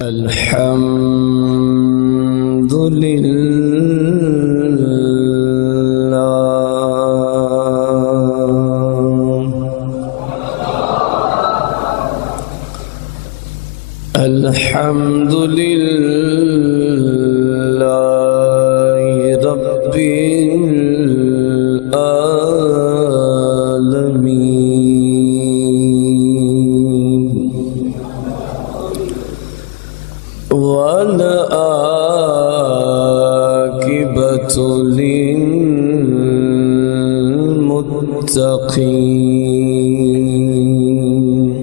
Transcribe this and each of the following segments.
الحمد لله الحمد لله رب العالمين والعاقبة للمتقين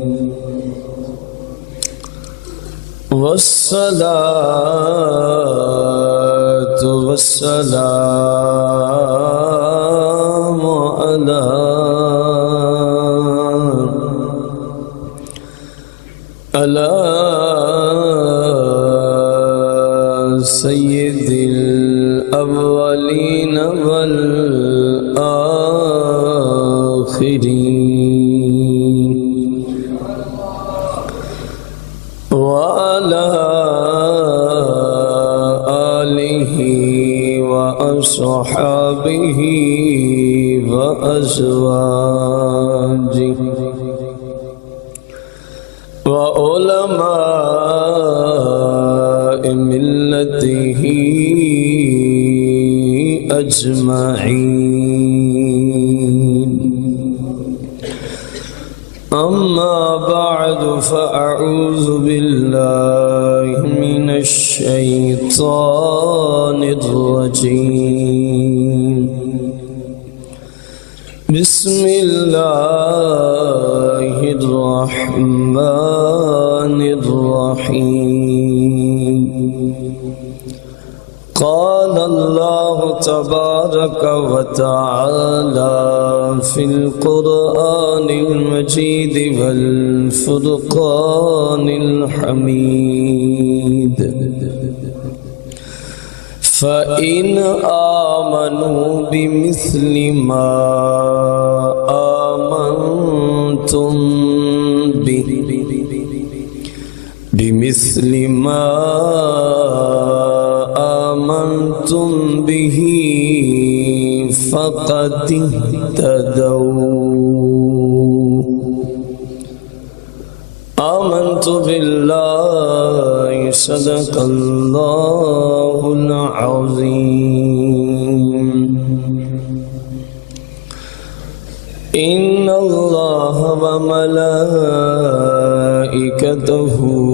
والصلاة والسلام على سيد الأولين والآخرين وعلى آله وأصحابه وأزواجه وعلماء ملته أجمعين أما بعد فأعوذ بالله من الشيطان الرجيم بسم الله الرحمن الرحيم قال الله تبارك وتعالى في القرآن المجيد والفرقان الحميد فإن آمنوا بمثل ما آمنتم به آمنتم به فقد اهتدوا آمنت بالله صدق الله العظيم إن الله وملائكته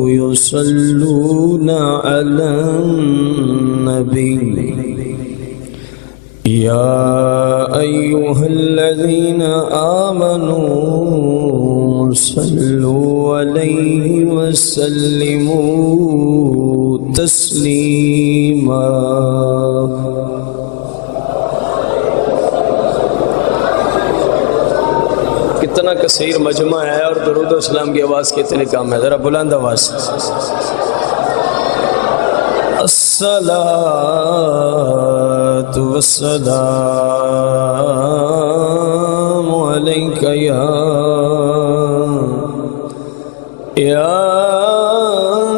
يصلون على النبي يا أيها الذين آمنوا صلوا عليه وسلموا تسليما کتنا کثیر مجمع ہے اور درود و اسلام کی آواز کتنے کم ہے ذرا بلند آواز الصلاة والسلام عليك يا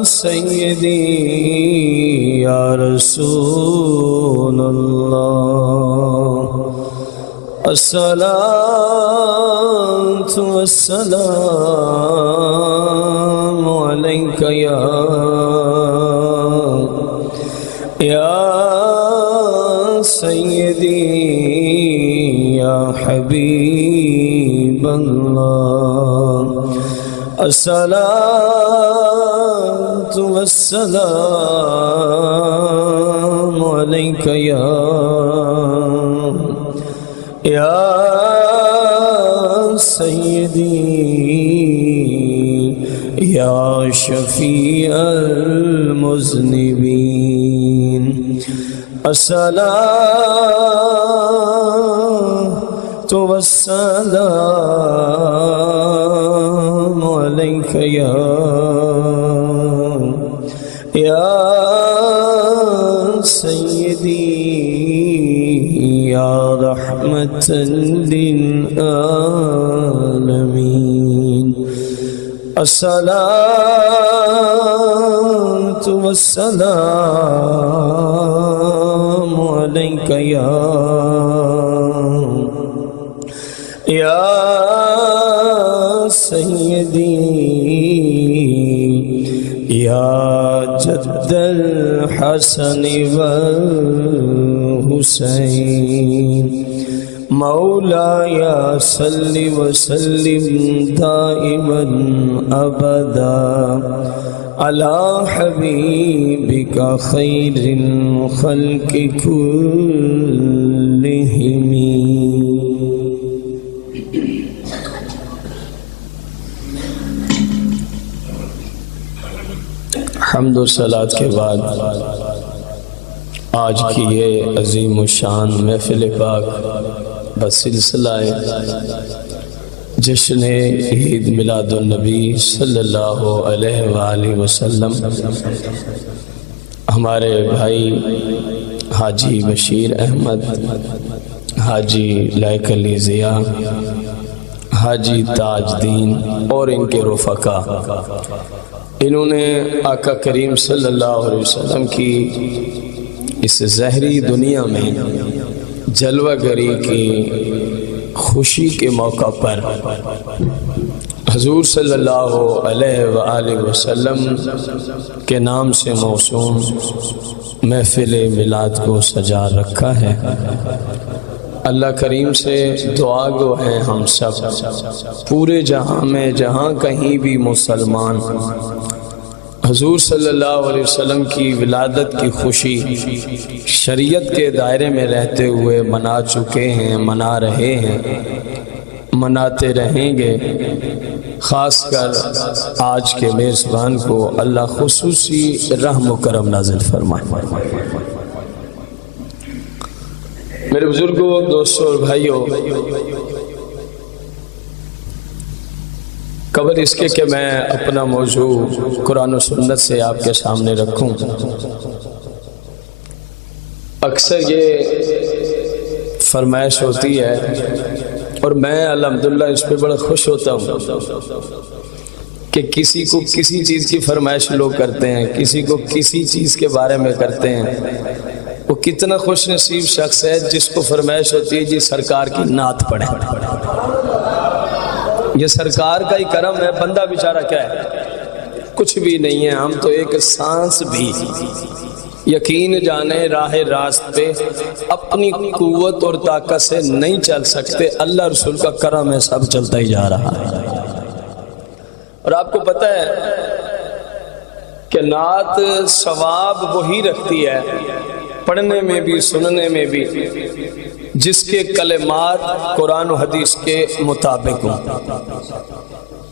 سيدي يا رسول الله الصلاة والسلام عليك يا سيدي يا حبيب الله الصلاة والسلام عليك يا سيدي يا شفيع المذنبين الصلاة والسلام عليك يا سيدي يا رحمة للعالمين الصلاة والسلام عليك يا سيدي يا جد الحسن والحسين مولاي صل وسلم دائما ابدا على حبيبك خير الخلق كلهم. حمد و صلات کے بعد آج کی یہ عظیم الشان محفل پاک بسلسلہ جشن عید میلاد النبی صلی اللہ علیہ وآلہ وسلم ہمارے بھائی حاجی بشیر احمد، حاجی لائق علی ضیاء، حاجی تاج دین اور ان کے رفقا، انہوں نے آقا کریم صلی اللہ علیہ وسلم کی اس زہری دنیا میں جلوہ گری کی خوشی کے موقع پر حضور صلی اللہ علیہ وآلہ وسلم کے نام سے موسوم محفل میلاد کو سجا رکھا ہے۔ اللہ کریم سے دعا گو ہیں ہم سب، پورے جہاں میں جہاں کہیں بھی مسلمان حضور صلی اللہ علیہ وسلم کی ولادت کی خوشی شریعت کے دائرے میں رہتے ہوئے منا چکے ہیں، منا رہے ہیں، مناتے رہیں گے۔ خاص کر آج کے میزبان کو اللہ خصوصی رحم و کرم نازل فرمائے۔ میرے بزرگوں، دوستوں اور بھائیوں، قبل اس کے کہ میں اپنا موضوع قرآن و سنت سے آپ کے سامنے رکھوں، اکثر یہ فرمائش ہوتی ہے اور میں الحمدللہ اس پہ بڑا خوش ہوتا ہوں کہ کسی کو کسی چیز کی فرمائش لوگ کرتے ہیں، کسی کو کسی چیز کے بارے میں کرتے ہیں۔ وہ کتنا خوش نصیب شخص ہے جس کو فرمائش ہوتی ہے جی سرکار کی نعت پڑھیں۔ یہ سرکار کا ہی کرم ہے، بندہ بیچارہ کیا ہے، کچھ بھی نہیں ہے۔ ہم تو ایک سانس بھی یقین جانے راہ راست پہ اپنی قوت اور طاقت سے نہیں چل سکتے، اللہ رسول کا کرم ہے، سب چلتا ہی جا رہا ہے۔ اور آپ کو پتہ ہے کہ نعت ثواب وہی رکھتی ہے پڑھنے میں بھی سننے میں بھی جس کے کلمات قرآن و حدیث کے مطابق ہوں۔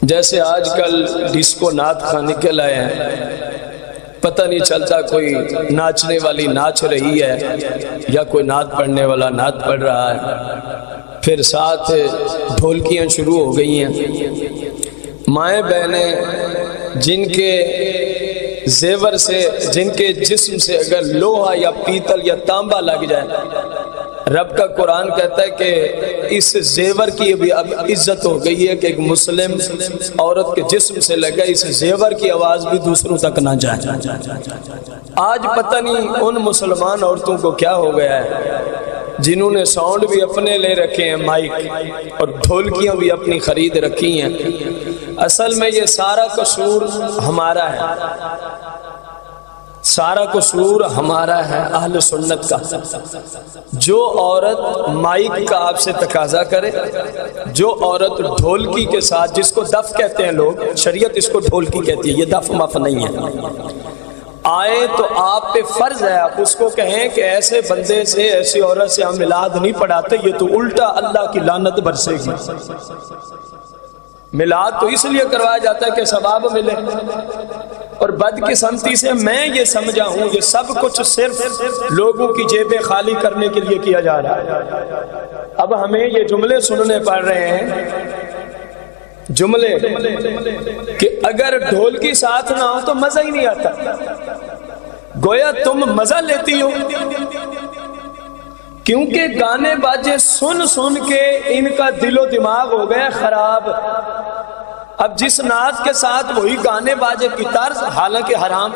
جیسے آج کل ڈسکو نعت خواہ نکل آئے ہیں، پتہ نہیں چلتا کوئی ناچنے والی ناچ رہی ہے یا کوئی نعت پڑھنے والا نعت پڑھ رہا ہے، پھر ساتھ ڈھولکیاں شروع ہو گئی ہیں۔ مائیں بہنیں جن کے زیور سے، جن کے جسم سے اگر لوہا یا پیتل یا تانبا لگ جائے، رب کا قرآن کہتا ہے کہ اس زیور کی اب عزت ہو گئی ہے کہ ایک مسلم عورت کے جسم سے لگا اس زیور کی آواز بھی دوسروں تک نہ جائے۔ آج پتہ نہیں ان مسلمان عورتوں کو کیا ہو گیا ہے جنہوں نے ساؤنڈ بھی اپنے لے رکھے ہیں، مائک اور ڈھولکیاں بھی اپنی خرید رکھی ہیں۔ اصل میں یہ سارا قصور ہمارا ہے، سارا قصور ہمارا ہے اہل سنت کا۔ جو عورت مائک کا آپ سے تقاضا کرے، جو عورت ڈھولکی کے ساتھ، جس کو دف کہتے ہیں لوگ، شریعت اس کو ڈھولکی کہتی ہے، یہ دف مف نہیں ہے، آئے تو آپ پہ فرض ہے آپ اس کو کہیں کہ ایسے بندے سے، ایسی عورت سے ہم میلاد نہیں پڑھاتے، یہ تو الٹا اللہ کی لعنت برسے گی۔ میلاد تو اس لیے کروایا جاتا ہے کہ ثواب ملے، اور بدقسمتی سے میں یہ سمجھا ہوں یہ سب کچھ صرف لوگوں کی جیبیں خالی کرنے کے لیے کیا جا رہا ہے۔ اب ہمیں یہ جملے سننے پڑ رہے ہیں، جملے کہ اگر ڈھول کی ساتھ نہ ہو تو مزہ ہی نہیں آتا، گویا تم مزہ لیتی ہو، کیونکہ گانے باجے سن سن کے ان کا دل و دماغ ہو گیا خراب۔ اب جس ناز کے ساتھ وہی گانے باجے کی طرز، حالانکہ حرام،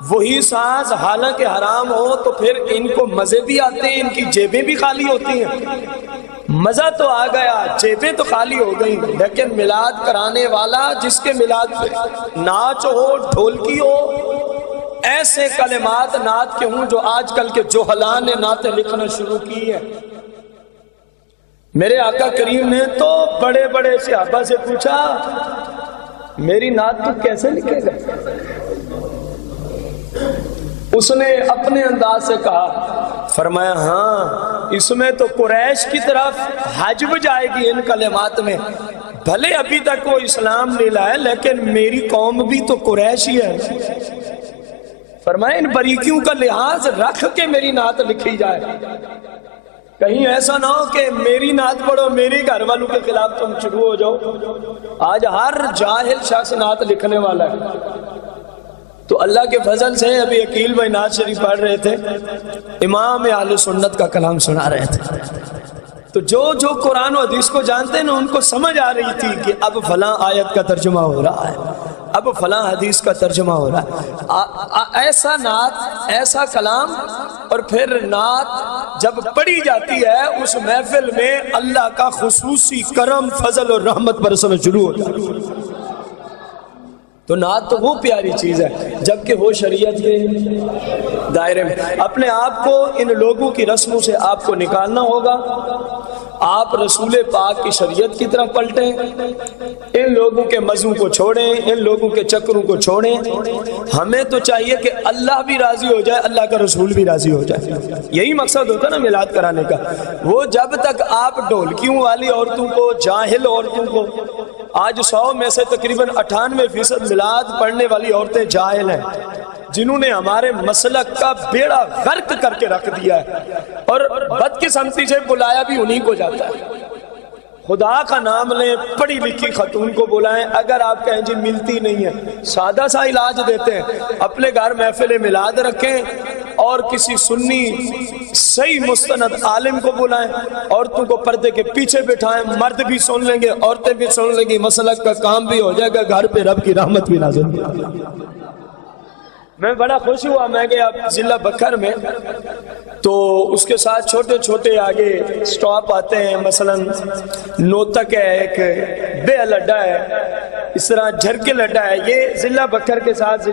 وہی ساز حالانکہ حرام ہو تو پھر ان کو مزے بھی آتے ہیں، ان کی جیبیں بھی خالی ہوتی ہیں۔ مزہ تو آ گیا، جیبیں تو خالی ہو گئی، لیکن میلاد کرانے والا جس کے میلاد پہ ناچ ہو، ڈھولکی ہو، ایسے کلمات نعت کے ہوں جو آج کل کے جوہلان نے نعتیں لکھنا شروع کی ہے۔ میرے آقا کریم نے تو بڑے بڑے صحابہ سے پوچھا میری نعت تو کیسے لکھے گا؟ اس نے اپنے انداز سے کہا، فرمایا ہاں اس میں تو قریش کی طرف حجب جائے گی ان کلمات میں، بھلے ابھی تک وہ اسلام نہیں لائے لیکن میری قوم بھی تو قریش ہی ہے۔ فرمایا ان باریکیوں کا لحاظ رکھ کے میری نعت لکھی جائے، کہیں ایسا نہ ہو کہ میری نعت پڑھو میری گھر والوں کے خلاف تم شروع ہو جاؤ۔ آج ہر جاہل شخص نعت لکھنے والا ہے۔ تو اللہ کے فضل سے ابھی عقیل بھائی نعت شریف پڑھ رہے تھے، امام اہل سنت کا کلام سنا رہے تھے، تو جو قرآن و حدیث کو جانتے ہیں نا ان کو سمجھ آ رہی تھی کہ اب فلاں آیت کا ترجمہ ہو رہا ہے، اب فلاں حدیث کا ترجمہ ہو رہا ہے۔ ایسا نعت، ایسا کلام، اور پھر نعت جب پڑھی جاتی ہے اس محفل میں اللہ کا خصوصی کرم، فضل اور رحمت برسنا شروع ہو جاتی ہے۔ تو نعت تو وہ پیاری چیز ہے جبکہ وہ شریعت کے دائرے میں۔ اپنے آپ کو ان لوگوں کی رسموں سے آپ کو نکالنا ہوگا، آپ رسول پاک کی شریعت کی طرف پلٹیں، ان لوگوں کے مزوں کو چھوڑیں، ان لوگوں کے چکروں کو چھوڑیں۔ ہمیں تو چاہیے کہ اللہ بھی راضی ہو جائے، اللہ کا رسول بھی راضی ہو جائے، یہی مقصد ہوتا ہے نا میلاد کرانے کا۔ وہ جب تک آپ ڈھولکیوں والی عورتوں کو، جاہل عورتوں کو، آج 100 میں سے تقریباً 98% میلاد پڑھنے والی عورتیں جاہل ہیں، جنہوں نے ہمارے مسلک کا بیڑا غرق کر کے رکھ دیا ہے، اور بدقسمتی سے بلایا بھی انہی کو جاتا ہے۔ خدا کا نام لیں، پڑھی لکھی خاتون کو بلائیں، اگر آپ کہیں جی ملتی نہیں ہے، سادہ سا علاج دیتے ہیں، اپنے گھر محفل میلاد رکھیں اور کسی سنی صحیح مستند عالم کو بلائیں، عورتوں کو پردے کے پیچھے بٹھائیں، مرد بھی سن لیں گے، عورتیں بھی سن لیں گی، مسلک کا کام بھی ہو جائے گا، گھر پہ رب کی رحمت بھی نازل ہوگی۔ میں بڑا خوش ہوا، میں گیا ضلع بکر میں، تو اس کے ساتھ چھوٹے چھوٹے آگے سٹاپ آتے ہیں، مثلا نوتک ہے، ایک بے لڈا ہے، اس طرح جھرکے لڈا ہے، یہ ضلع بکر کے ساتھ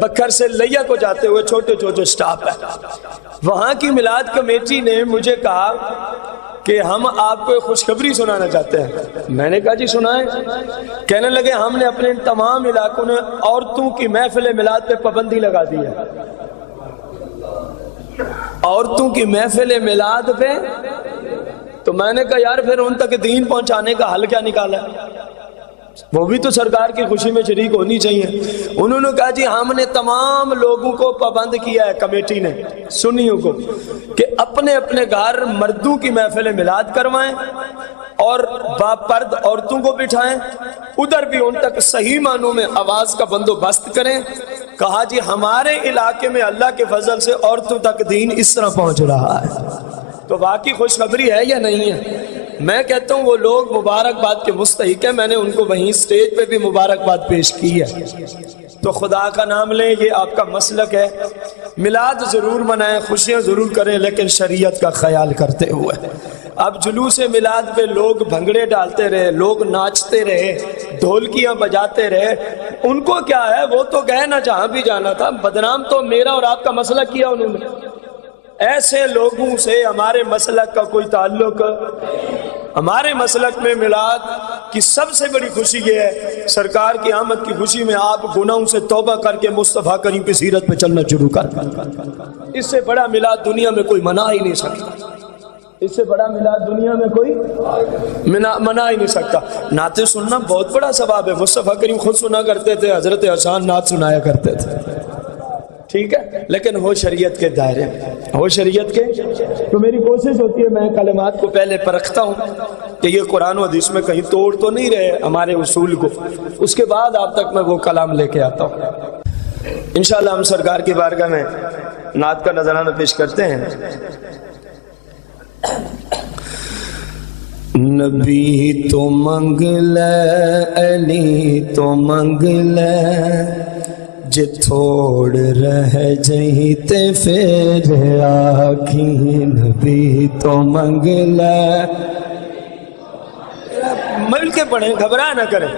بکر سے لیا کو جاتے ہوئے چھوٹے چھوٹے سٹاپ ہے۔ وہاں کی میلاد کمیٹی نے مجھے کہا کہ ہم آپ کو خوشخبری سنانا چاہتے ہیں۔ میں نے کہا جی سنائیں۔ کہنے لگے ہم نے اپنے تمام علاقوں میں عورتوں کی محفل میلاد پہ پابندی لگا دی ہے۔ عورتوں کی محفل میلاد پہ، تو میں نے کہا یار پھر ان تک دین پہنچانے کا حل کیا نکالا ہے؟ وہ بھی تو سرکار کی خوشی میں شریک ہونی چاہیے۔ انہوں نے کہا جی ہم نے تمام لوگوں کو پابند کیا ہے، کمیٹی نے، سنیوں کو، کہ اپنے اپنے گھر مردوں کی محفل میلاد کروائیں اور باپرد عورتوں کو بٹھائیں، ادھر بھی ان تک صحیح معنوں میں آواز کا بندوبست کریں۔ کہا جی ہمارے علاقے میں اللہ کے فضل سے عورتوں تک دین اس طرح پہنچ رہا ہے۔ تو واقعی خوشخبری ہے یا نہیں ہے؟ میں کہتا ہوں وہ لوگ مبارکباد کے مستحق ہیں، میں نے ان کو وہیں سٹیج پہ بھی مبارکباد پیش کی ہے۔ تو خدا کا نام لیں، یہ آپ کا مسلک ہے۔ میلاد ضرور منائیں، خوشیاں ضرور کریں، لیکن شریعت کا خیال کرتے ہوئے۔ اب جلوس میلاد پہ لوگ بھنگڑے ڈالتے رہے، لوگ ناچتے رہے، ڈھولکیاں بجاتے رہے، ان کو کیا ہے، وہ تو گئے نہ جہاں بھی جانا تھا، بدنام تو میرا اور آپ کا مسلک کیا انہوں نے۔ ایسے لوگوں سے ہمارے مسلک کا کوئی تعلق۔ ہمارے مسلک میں میلاد کی سب سے بڑی خوشی یہ ہے، سرکار کی آمد کی خوشی میں آپ گناہوں سے توبہ کر کے مصطفیٰ کریم کی سیرت پہ چلنا شروع کر۔ اس سے بڑا میلاد دنیا میں کوئی منا ہی نہیں سکتا، اس سے بڑا میلاد دنیا میں کوئی منا ہی نہیں سکتا۔ نعتیں سننا بہت بڑا ثواب ہے، مصطفیٰ کریم خود سنا کرتے تھے، حضرت حسان نعت سنایا کرتے تھے، ٹھیک ہے، لیکن ہو شریعت کے دائرے میں، ہو شریعت کے۔ تو میری کوشش ہوتی ہے میں کلمات کو پہلے پرکھتا ہوں کہ یہ قرآن و حدیث میں کہیں توڑ تو نہیں رہے ہمارے اصول کو، اس کے بعد آپ تک میں وہ کلام لے کے آتا ہوں۔ انشاءاللہ ہم سرکار کی بارگاہ میں نعت کا نذرانہ پیش کرتے ہیں۔ نبی تو منگ لے، علی تو منگ لے، جے تھوڑ رہ جئی تے پھر آکھی نبی تو منگ لے. مل کے پڑھیں، گھبرا نہ کریں.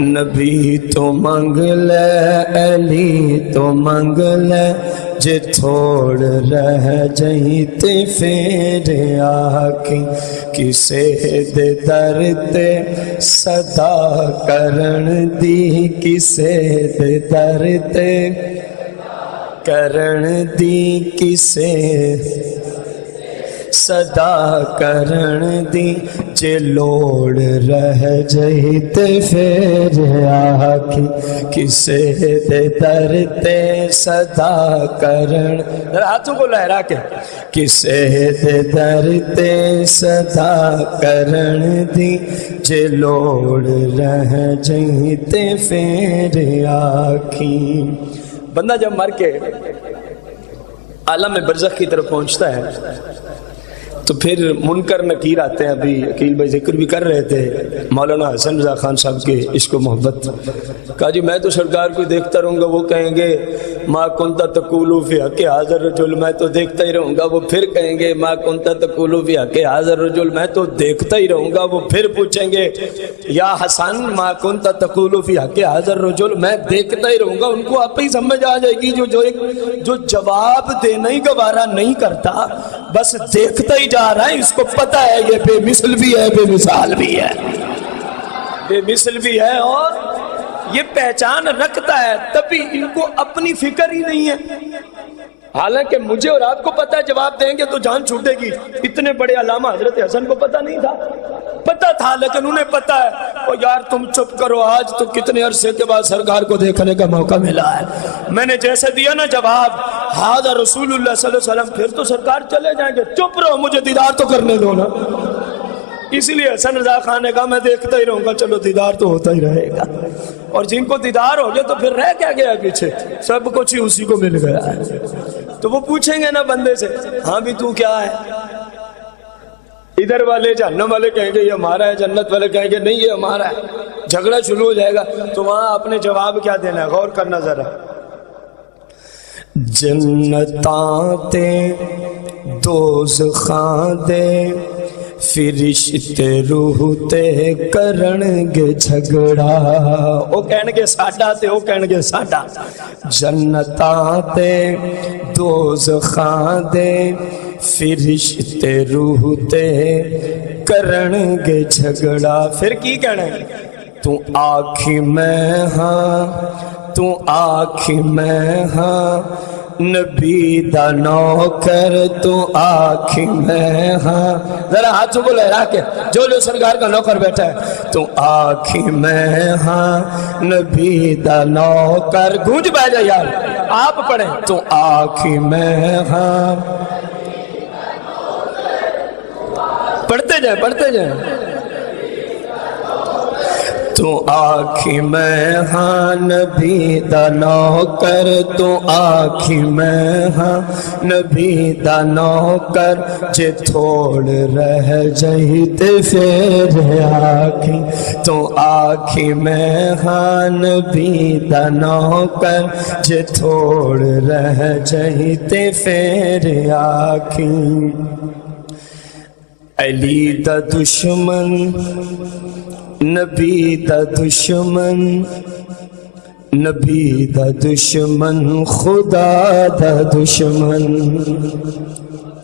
نبی تو منگ لے علی تو منگ لے جے تھوڑ رہ جئی تے پھر آکھی کسے دے در تے صدا کرن دی کسے دے در تے کرن دی کسے صدا کرن دی جے لوڑ رہ جئی تے پھر آکھی کسے دے در تے صدا کرن. ذرا ہاتھوں کو لہرا کے کسے دے در تے صدا کرن دی جے لوڑ رہ جئی تے پھر آکھی. بندہ جب مر کے عالم برزخ کی طرف پہنچتا ہے تو پھر منکر نکیر آتے ہیں. ابھی عقیل بھائی ذکر بھی کر رہے تھے مولانا حسن رضا خان صاحب کے عشق و محبت. کہا جی میں تو سرکار کو دیکھتا رہوں گا، وہ کہیں گے ما کنتا تقولو فی حق حاضر رجل، میں تو دیکھتا ہی رہوں گا. وہ پھر کہیں گے ما کنتا تقولو فی حق حاضر رجل، میں تو دیکھتا ہی رہوں گا. وہ پھر پوچھیں گے یا حسن ما کنتا تقولو فی حق حاضر رجل، میں دیکھتا ہی رہوں گا. ان کو آپ ہی سمجھ آ جائے گی جو جواب دینا ہی گوارا نہیں کرتا، بس دیکھتا ہی جا رہا ہے. اس کو پتا ہے یہ بے مثل بھی ہے بے مثال بھی ہے، بے مثل بھی ہے اور یہ پہچان رکھتا ہے. تبھی ان کو اپنی فکر ہی نہیں ہے. حالانکہ مجھے اور آپ کو پتا ہے جواب دیں گے تو جان چھوٹے گی. اتنے بڑے علامہ حضرت حسن کو پتا نہیں تھا، پتا تھا لیکن انہیں پتا ہے. او یار تم چپ کرو، آج تو کتنے عرصے کے بعد سرکار کو دیکھنے کا موقع ملا ہے. میں نے جیسے دیا نا جواب ہذا رسول اللہ صلی اللہ علیہ وسلم، پھر تو سرکار چلے جائیں گے. چپ رہو، مجھے دیدار تو کرنے دو نا. اس لیے حسن رضا خان نے کہا میں دیکھتا ہی رہوں گا، چلو دیدار تو ہوتا ہی رہے گا. اور جن کو دیدار ہو گیا تو پھر رہ کیا گیا پیچھے، سب کچھ ہی اسی کو مل گیا ہے. تو وہ پوچھیں گے نا بندے سے ہاں بھی تو کیا ہے. ادھر والے جہنم والے کہیں گے یہ ہمارا ہے، جنت والے کہیں گے نہیں یہ ہمارا ہے. جھگڑا شروع ہو جائے گا. تو وہاں آپ نے جواب کیا دینا ہے، غور کرنا ذرا. جنتاں تے دوزخاں دے فرشتے روح تے کرن گے جھگڑا. او کہن گے ساڈا تے او کہن گے ساڈا. جنتاں تے دوزخاں دے فرشتے روح تے کرن گے جھگڑا. پھر کی کہنا ہے، تو آکھی میں ہاں تو آکھی میں ہاں نبی دا نوکر تو آکھی میں ہاں. ذرا ہاتھوں کو لہرا کے جو سرکار کا نوکر بیٹھا ہے، تو آکھی میں ہاں نبی دا نوکر. گونج بہ جائے یار، آپ پڑھیں تو آکھی میں ہاں. پڑھتے جائیں پڑھتے جائیں. تو آکھی میں ہاں نبی دا نوکر تو آکھی میں ہاں نبی دا نوکر. جے تھوڑ رہ جئی تے پھر آکھی تو آکھی میں ہاں نبی دا نوکر. جے تھوڑ رہ جئی تے پھر آکھی. علی دا دشمن نبی دا دشمن، نبی دا دشمن خدا دا دشمن.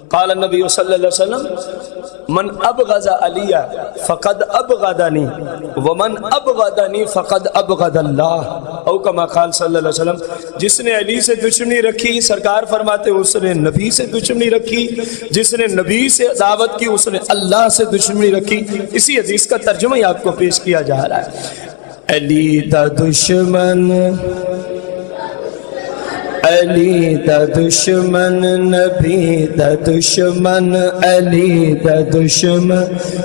قال النبی صلی اللہ علیہ وسلم من ابغض علی فقد ابغضنی ومن ابغضنی فقد ابغض اللہ. او کما قال صلی اللہ علیہ وسلم، جس نے علی سے دشمنی رکھی سرکار فرماتے اس نے نبی سے دشمنی رکھی، جس نے نبی سے عداوت کی اس نے اللہ سے دشمنی رکھی. اسی حدیث کا ترجمہ ہی آپ کو پیش کیا جا رہا ہے. علی دا دشمن علی دا دشمن نبی دا دشمن علی دا دشمن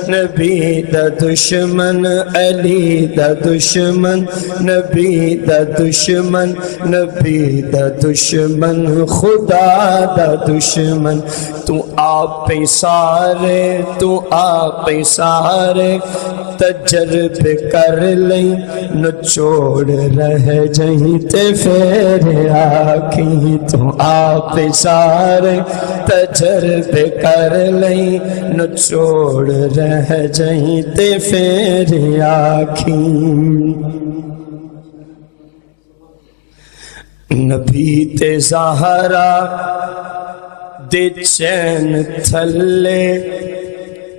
نبی دا دشمن علی دا دشمن نبی دا دشمن نبی دا دشمن خدا دا دشمن تو آپ سارے تو آپ سارے تجربے کر لیں نچوڑ رہ جائیں تے پھر آکھی تو آپ سارے تجربے کر لیں نچوڑ رہ جائیں تے پھر آکھی نبی تے زہرا دے چین تھلے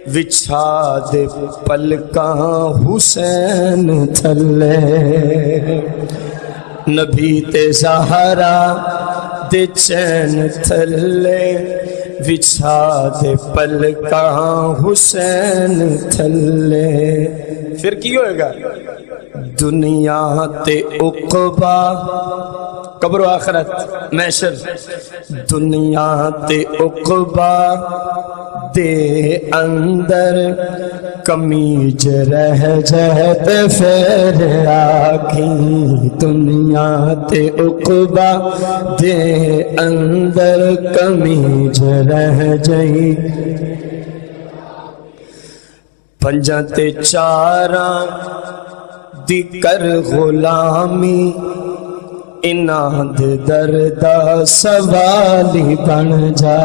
وچھا دے پلکاں حسین تھلے نبی تے زہرا دے چین تھلے وچھا دے پلکاں حسین تھلے پھر کی ہوئے گا دنیا تے عقبہ قبر و آخرت محشر دنیا تے عقبہ دے اندر کمیج رہ جہت پھر آکھی دنیا تے عقبہ دے اندر کمیج رہ جائی پنجاں تے چاراں دی کر غلامی اناد دردہ سوالی بن جا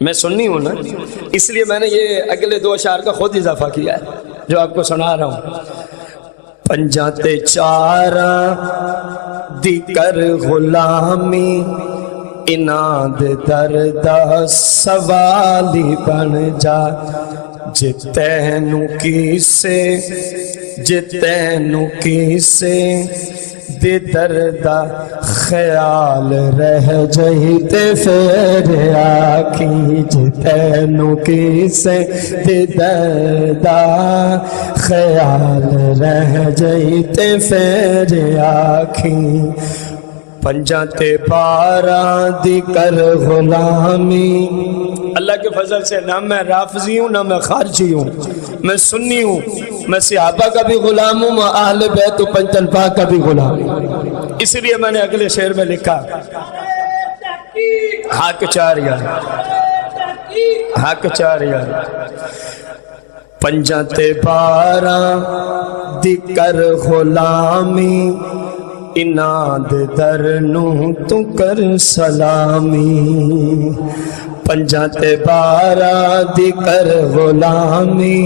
میں سننی ہوں نا اس لیے میں نے یہ اگلے دو اشعار کا خود اضافہ کیا ہے جو آپ کو سنا رہا ہوں پنجاں تے چاراں دی کر غلامی اناد دردہ سوالی بن جا جتینو کیسے جتینو کیسے دے دردہ خیال رہ جائیتے پھر آکھی جتینو کیسے دے دردہ خیال رہ جائیتے پھر آکھی پنجاں تے باراں دی کر غلامی اللہ کے فضل سے نہ میں رافضی ہوں نہ میں خارجی ہوں میں سنی ہوں میں صحابہ کا بھی غلام ہوں میں اہل بیت و پنجتن پاک کا بھی غلام ہوں اس لیے میں نے اگلے شعر میں لکھا حق چار یار حق چار یار پنجاں تے باراں دی کر غلامی اناد درنو تو کر سلامی پنجاں تے بارہ دی کر غلامی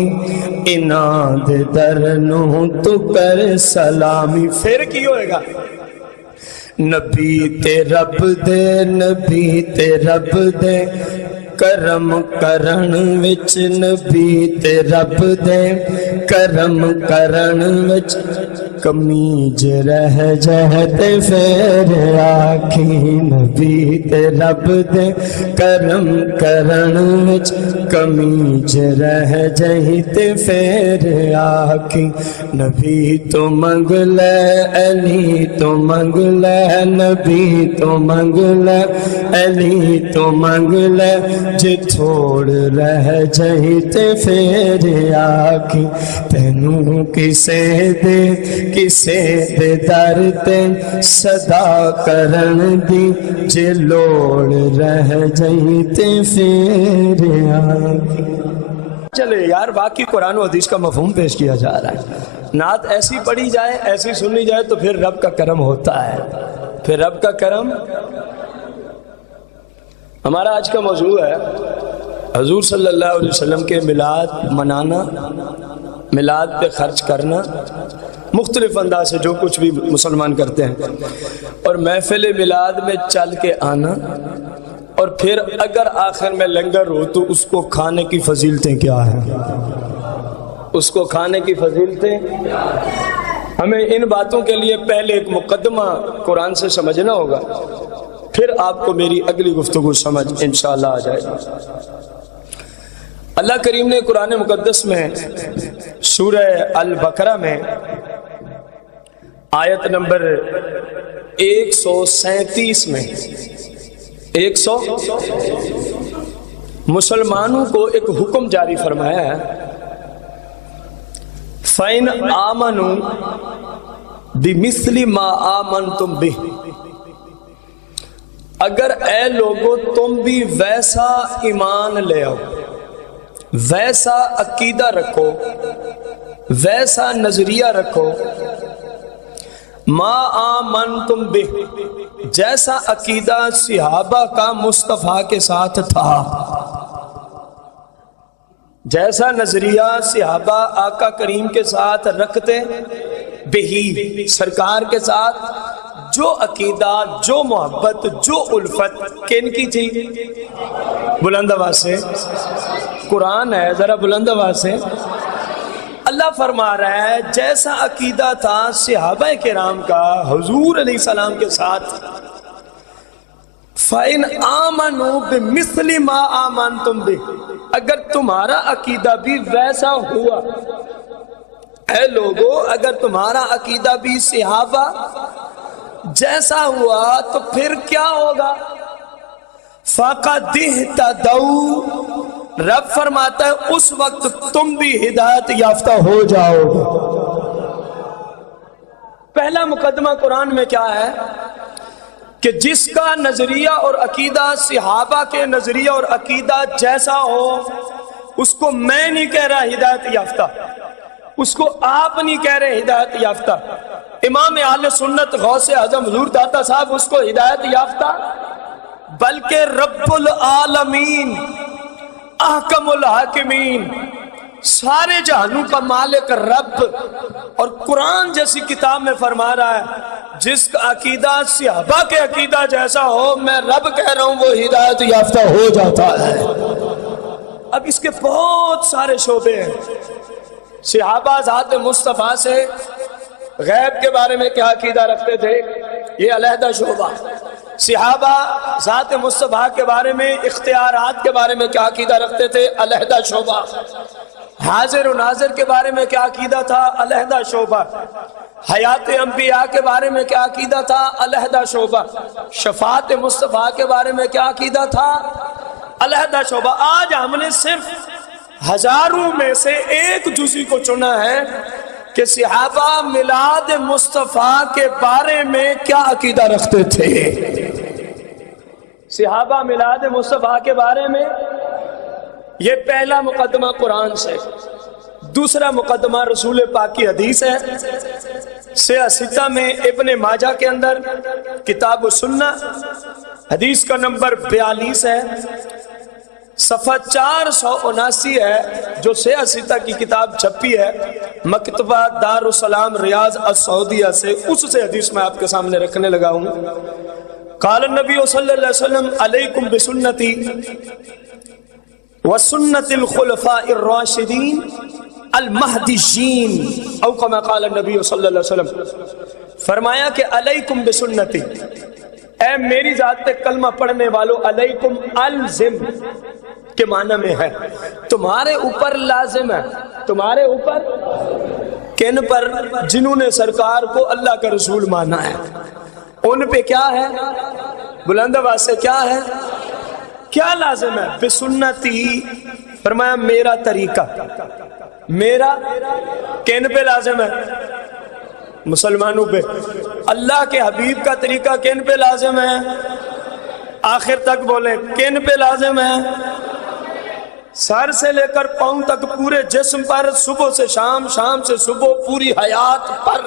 اناد درنو تو کر سلامی پھر کی ہوئے گا نبی تے رب دے نبی تے رب دے کرم کرن وچ نبی تے رب دے کرم کرن وچ کمیج رہ جہتے پھر آکھی نبی تے رب دے کرم کرن وچ کمیج رہ جہتے پھر آکھی نبی تو منگ لے علی تو منگ لے نبی تو منگ لے علی تو منگ لے جے تھوڑ رہ جائیتے پھر آکھی تینوں کسے دے در تے صدا کرن دی جے لوڑ رہ جائیتے پھر آکھی چلے یار باقی قرآن و حدیث کا مفہوم پیش کیا جا رہا ہے نعت ایسی پڑھی جائے ایسی سنی جائے تو پھر رب کا کرم ہوتا ہے پھر رب کا کرم ہمارا آج کا موضوع ہے حضور صلی اللہ علیہ وسلم کے میلاد منانا میلاد پہ خرچ کرنا مختلف انداز سے جو کچھ بھی مسلمان کرتے ہیں اور محفل میلاد میں چل کے آنا اور پھر اگر آخر میں لنگر ہو تو اس کو کھانے کی فضیلتیں کیا ہیں اس کو کھانے کی فضیلتیں ہمیں ان باتوں کے لیے پہلے ایک مقدمہ قرآن سے سمجھنا ہوگا پھر آپ کو میری اگلی گفتگو سمجھ انشاءاللہ آ جائے گا اللہ کریم نے قرآن مقدس میں سورہ البقرہ میں آیت نمبر 137 میں مسلمانوں کو ایک حکم جاری فرمایا ہے، فَإِنْ آمَنُوا بِمِثْلِ مَا آمَنْتُمْ بِهِ، اگر اے لوگو تم بھی ویسا ایمان لے آؤ، ویسا عقیدہ رکھو، ویسا نظریہ رکھو، ما آمنتم بہ، جیسا عقیدہ صحابہ کا مصطفیٰ کے ساتھ تھا، جیسا نظریہ صحابہ آقا کریم کے ساتھ رکھتے، بہی سرکار کے ساتھ، جو عقیدہ، جو محبت، جو الفت کن کی تھی؟ بلند آواز سے، قرآن ہے، ذرا بلند آواز سے۔ اللہ فرما رہا ہے جیسا عقیدہ تھا صحابہ کرام کا حضور علیہ السلام کے ساتھ، فَإِنْ آمَنُوا بِمِثْلِ مَا آمَنْتُمْ بِهِ، اگر تمہارا عقیدہ بھی ویسا ہوا، اے لوگو اگر تمہارا عقیدہ بھی صحابہ جیسا ہوا تو پھر کیا ہوگا؟ فَقَدِ اهْتَدَوْا، رب فرماتا ہے اس وقت تم بھی ہدایت یافتہ ہو جاؤ گے۔ پہلا مقدمہ قرآن میں کیا ہے کہ جس کا نظریہ اور عقیدہ صحابہ کے نظریہ اور عقیدہ جیسا ہو، اس کو میں نہیں کہہ رہا ہدایت یافتہ، اس کو آپ نہیں کہہ رہے ہدایت یافتہ، امام اہل سنت غوث اعظم حضور داتا صاحب اس کو ہدایت یافتہ، بلکہ رب العالمین احکم الحاکمین، سارے جہانوں کا مالک رب، اور قرآن جیسی کتاب میں فرما رہا ہے جس کا عقیدہ صحابہ کے عقیدہ جیسا ہو، میں رب کہہ رہا ہوں وہ ہدایت یافتہ ہو جاتا ہے۔ اب اس کے بہت سارے شعبے ہیں۔ صحابہ ذات مصطفیٰ سے غیب کے بارے میں کیا عقیدہ رکھتے تھے، یہ علیحدہ شعبہ۔ صحابہ ذات مصطفیٰ کے بارے میں، اختیارات کے بارے میں کیا عقیدہ رکھتے تھے، علیحدہ شعبہ۔ حاضر و ناظر کے بارے میں کیا عقیدہ تھا، علیحدہ شعبہ۔ حیات انبیاء کے بارے میں کیا عقیدہ تھا، علیحدہ شعبہ۔ شفاعت مصطفیٰ کے بارے میں کیا عقیدہ تھا، علیحدہ شعبہ۔ آج ہم نے صرف ہزاروں میں سے ایک جزئی کو چنا ہے کہ صحابہ میلاد مصطفیٰ کے بارے میں کیا عقیدہ رکھتے تھے۔ صحابہ میلاد مصطفیٰ کے بارے میں، یہ پہلا مقدمہ قرآن سے۔ دوسرا مقدمہ رسول پاک کی حدیث ہے، سیاہ ستہ میں ابن ماجہ کے اندر کتاب السنہ، حدیث کا نمبر 42 ہے، صفحہ 479 ہے، جو سیاہ ستہ کی کتاب چھپی ہے مکتبہ دار السلام ریاض السعودیہ سے، اس سے حدیث میں آپ کے سامنے رکھنے لگا ہوں۔ قال النبی صلی اللہ علیہ وسلم علیکم بسنتی وسنت الخلفاء الراشدین المہدیین، او کما قال النبی صلی اللہ علیہ وسلم، فرمایا کہ علیکم بسنتی، اے میری ذات پہ کلمہ پڑھنے والو، علیکم الزم کے معنی میں ہے تمہارے اوپر لازم ہے، تمہارے اوپر کن پر؟ جنہوں نے سرکار کو اللہ کا رسول مانا ہے، ان پہ کیا ہے؟ بلند آواز سے کیا ہے، کیا لازم ہے؟ بسنتی، فرمایا میرا طریقہ، میرا کن پہ لازم ہے؟ مسلمانوں پہ۔ اللہ کے حبیب کا طریقہ کن پہ لازم ہے؟ آخر تک بولیں، کن پہ لازم ہے؟ سر سے لے کر پاؤں تک پورے جسم پر، صبح سے شام، شام سے صبح، پوری حیات پر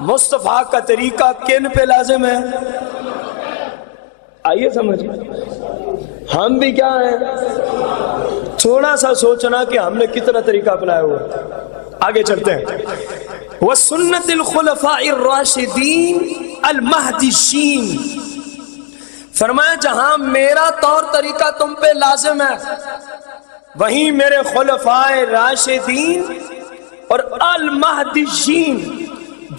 مصطفیٰ کا طریقہ کن پہ لازم ہے؟ آئیے سمجھ، ہم بھی کیا ہیں؟ تھوڑا سا سوچنا کہ ہم نے کتنا طریقہ اپنایا ہوا۔ آگے چلتے ہیں۔ وَسُنَّتِ الْخُلَفَاءِ الرَّاشِدِينَ الْمَهْدِيِّينَ، فرمایا جہاں میرا طور طریقہ تم پہ لازم ہے، وہیں میرے خلفاء راشدین اور المہدیین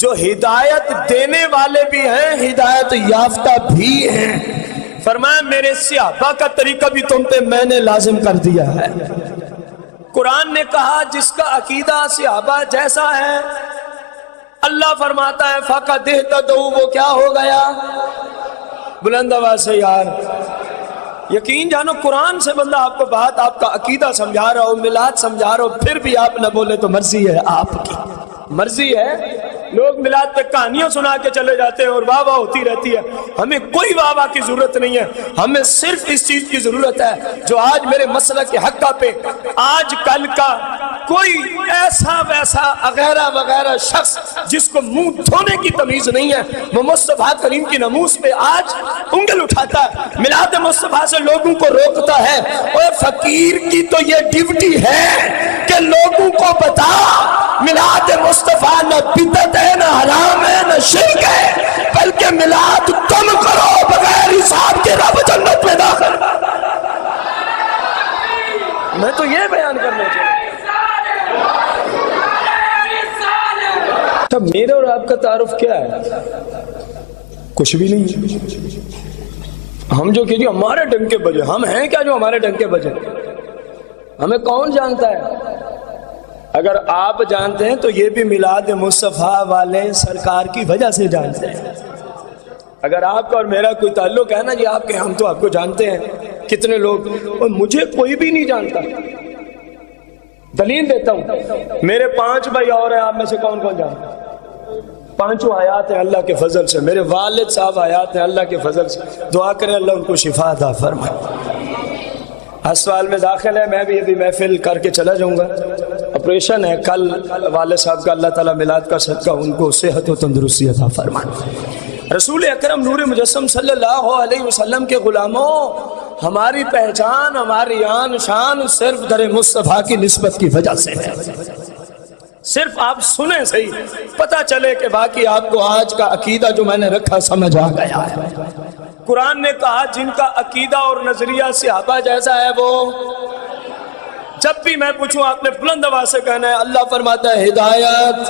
جو ہدایت دینے والے بھی ہیں، ہدایت یافتہ بھی ہیں، فرمایا میرے صحابہ کا طریقہ بھی تم پہ میں نے لازم کر دیا ہے۔ قرآن نے کہا جس کا عقیدہ صحابہ جیسا ہے، اللہ فرماتا ہے فقد اہتدوا، وہ کیا ہو گیا؟ بلند آواز سے یار یقین جانو، قرآن سے بندہ آپ کو بات، آپ کا عقیدہ سمجھا رہا ہو، میلاد سمجھا رہا ہو، پھر بھی آپ نہ بولے تو مرضی ہے آپ کی، مرضی ہے۔ لوگ میلاد پہ کہانیاں سنا کے چلے جاتے ہیں اور واہ واہ ہوتی رہتی ہے، ہمیں کوئی واہ واہ کی ضرورت نہیں ہے، ہمیں صرف اس چیز کی ضرورت ہے جو آج میرے مسلک کے حقہ پہ آج کل کا کوئی ایسا ویسا وغیرہ وغیرہ شخص جس کو منہ دھونے کی تمیز نہیں ہے، وہ مصطفیٰ کریم کی ناموس پہ آج انگل اٹھاتا ہے، میلاد مصطفیٰ سے لوگوں کو روکتا ہے۔ اور فقیر کی تو یہ ڈیوٹی ہے کہ لوگوں کو بتا میلاد مصطفیٰ نہ بدعت ہے، نہ حرام ہے، نہ شرک ہے، بلکہ میلاد تم کرو، بغیر حساب کے رب جنت میں داخل۔ میں تو یہ بیان کرنا چاہتا ہوں۔ میرے اور آپ کا تعارف کیا ہے؟ کچھ بھی نہیں۔ ہم جو کہ ہمارے ڈنکے بجے، ہم ہیں کیا جو ہمارے ڈنکے بجے؟ ہمیں کون جانتا ہے؟ اگر آپ جانتے ہیں تو یہ بھی میلاد مصطفیٰ والے سرکار کی وجہ سے جانتے ہیں۔ اگر آپ کا اور میرا کوئی تعلق ہے نا جی آپ کے، ہم تو آپ کو جانتے ہیں کتنے لوگ، اور مجھے کوئی بھی نہیں جانتا۔ دلیل دیتا ہوں، میرے 5 بھائی اور ہیں، آپ میں سے کون کون جانتا ہے؟ 5 حیات ہیں اللہ کے فضل سے، میرے والد صاحب حیات ہیں اللہ کے فضل سے، دعا کریں اللہ ان کو شفا عطا فرمائے۔ اسپتال میں داخل ہے، میں بھی ابھی محفل کر کے چلا جاؤں گا، آپریشن ہے کل والد صاحب کا، اللہ تعالیٰ میلاد کا صدقہ ان کو صحت و تندرستی عطا فرمائے۔ رسول اکرم نور مجسم صلی اللہ علیہ وسلم کے غلاموں، ہماری پہچان، ہماری آن شان صرف در مصطفیٰ کی نسبت کی وجہ سے ہے۔ صرف آپ سنیں صحیح، پتہ چلے کہ باقی آپ کو آج کا عقیدہ جو میں نے رکھا سمجھ آ گیا ہے۔ قرآن نے کہا جن کا عقیدہ اور نظریہ صحابہ جیسا ہے وہ، جب بھی میں پوچھوں آپ نے بلند آواز سے کہنا ہے، اللہ فرماتا ہے ہدایت،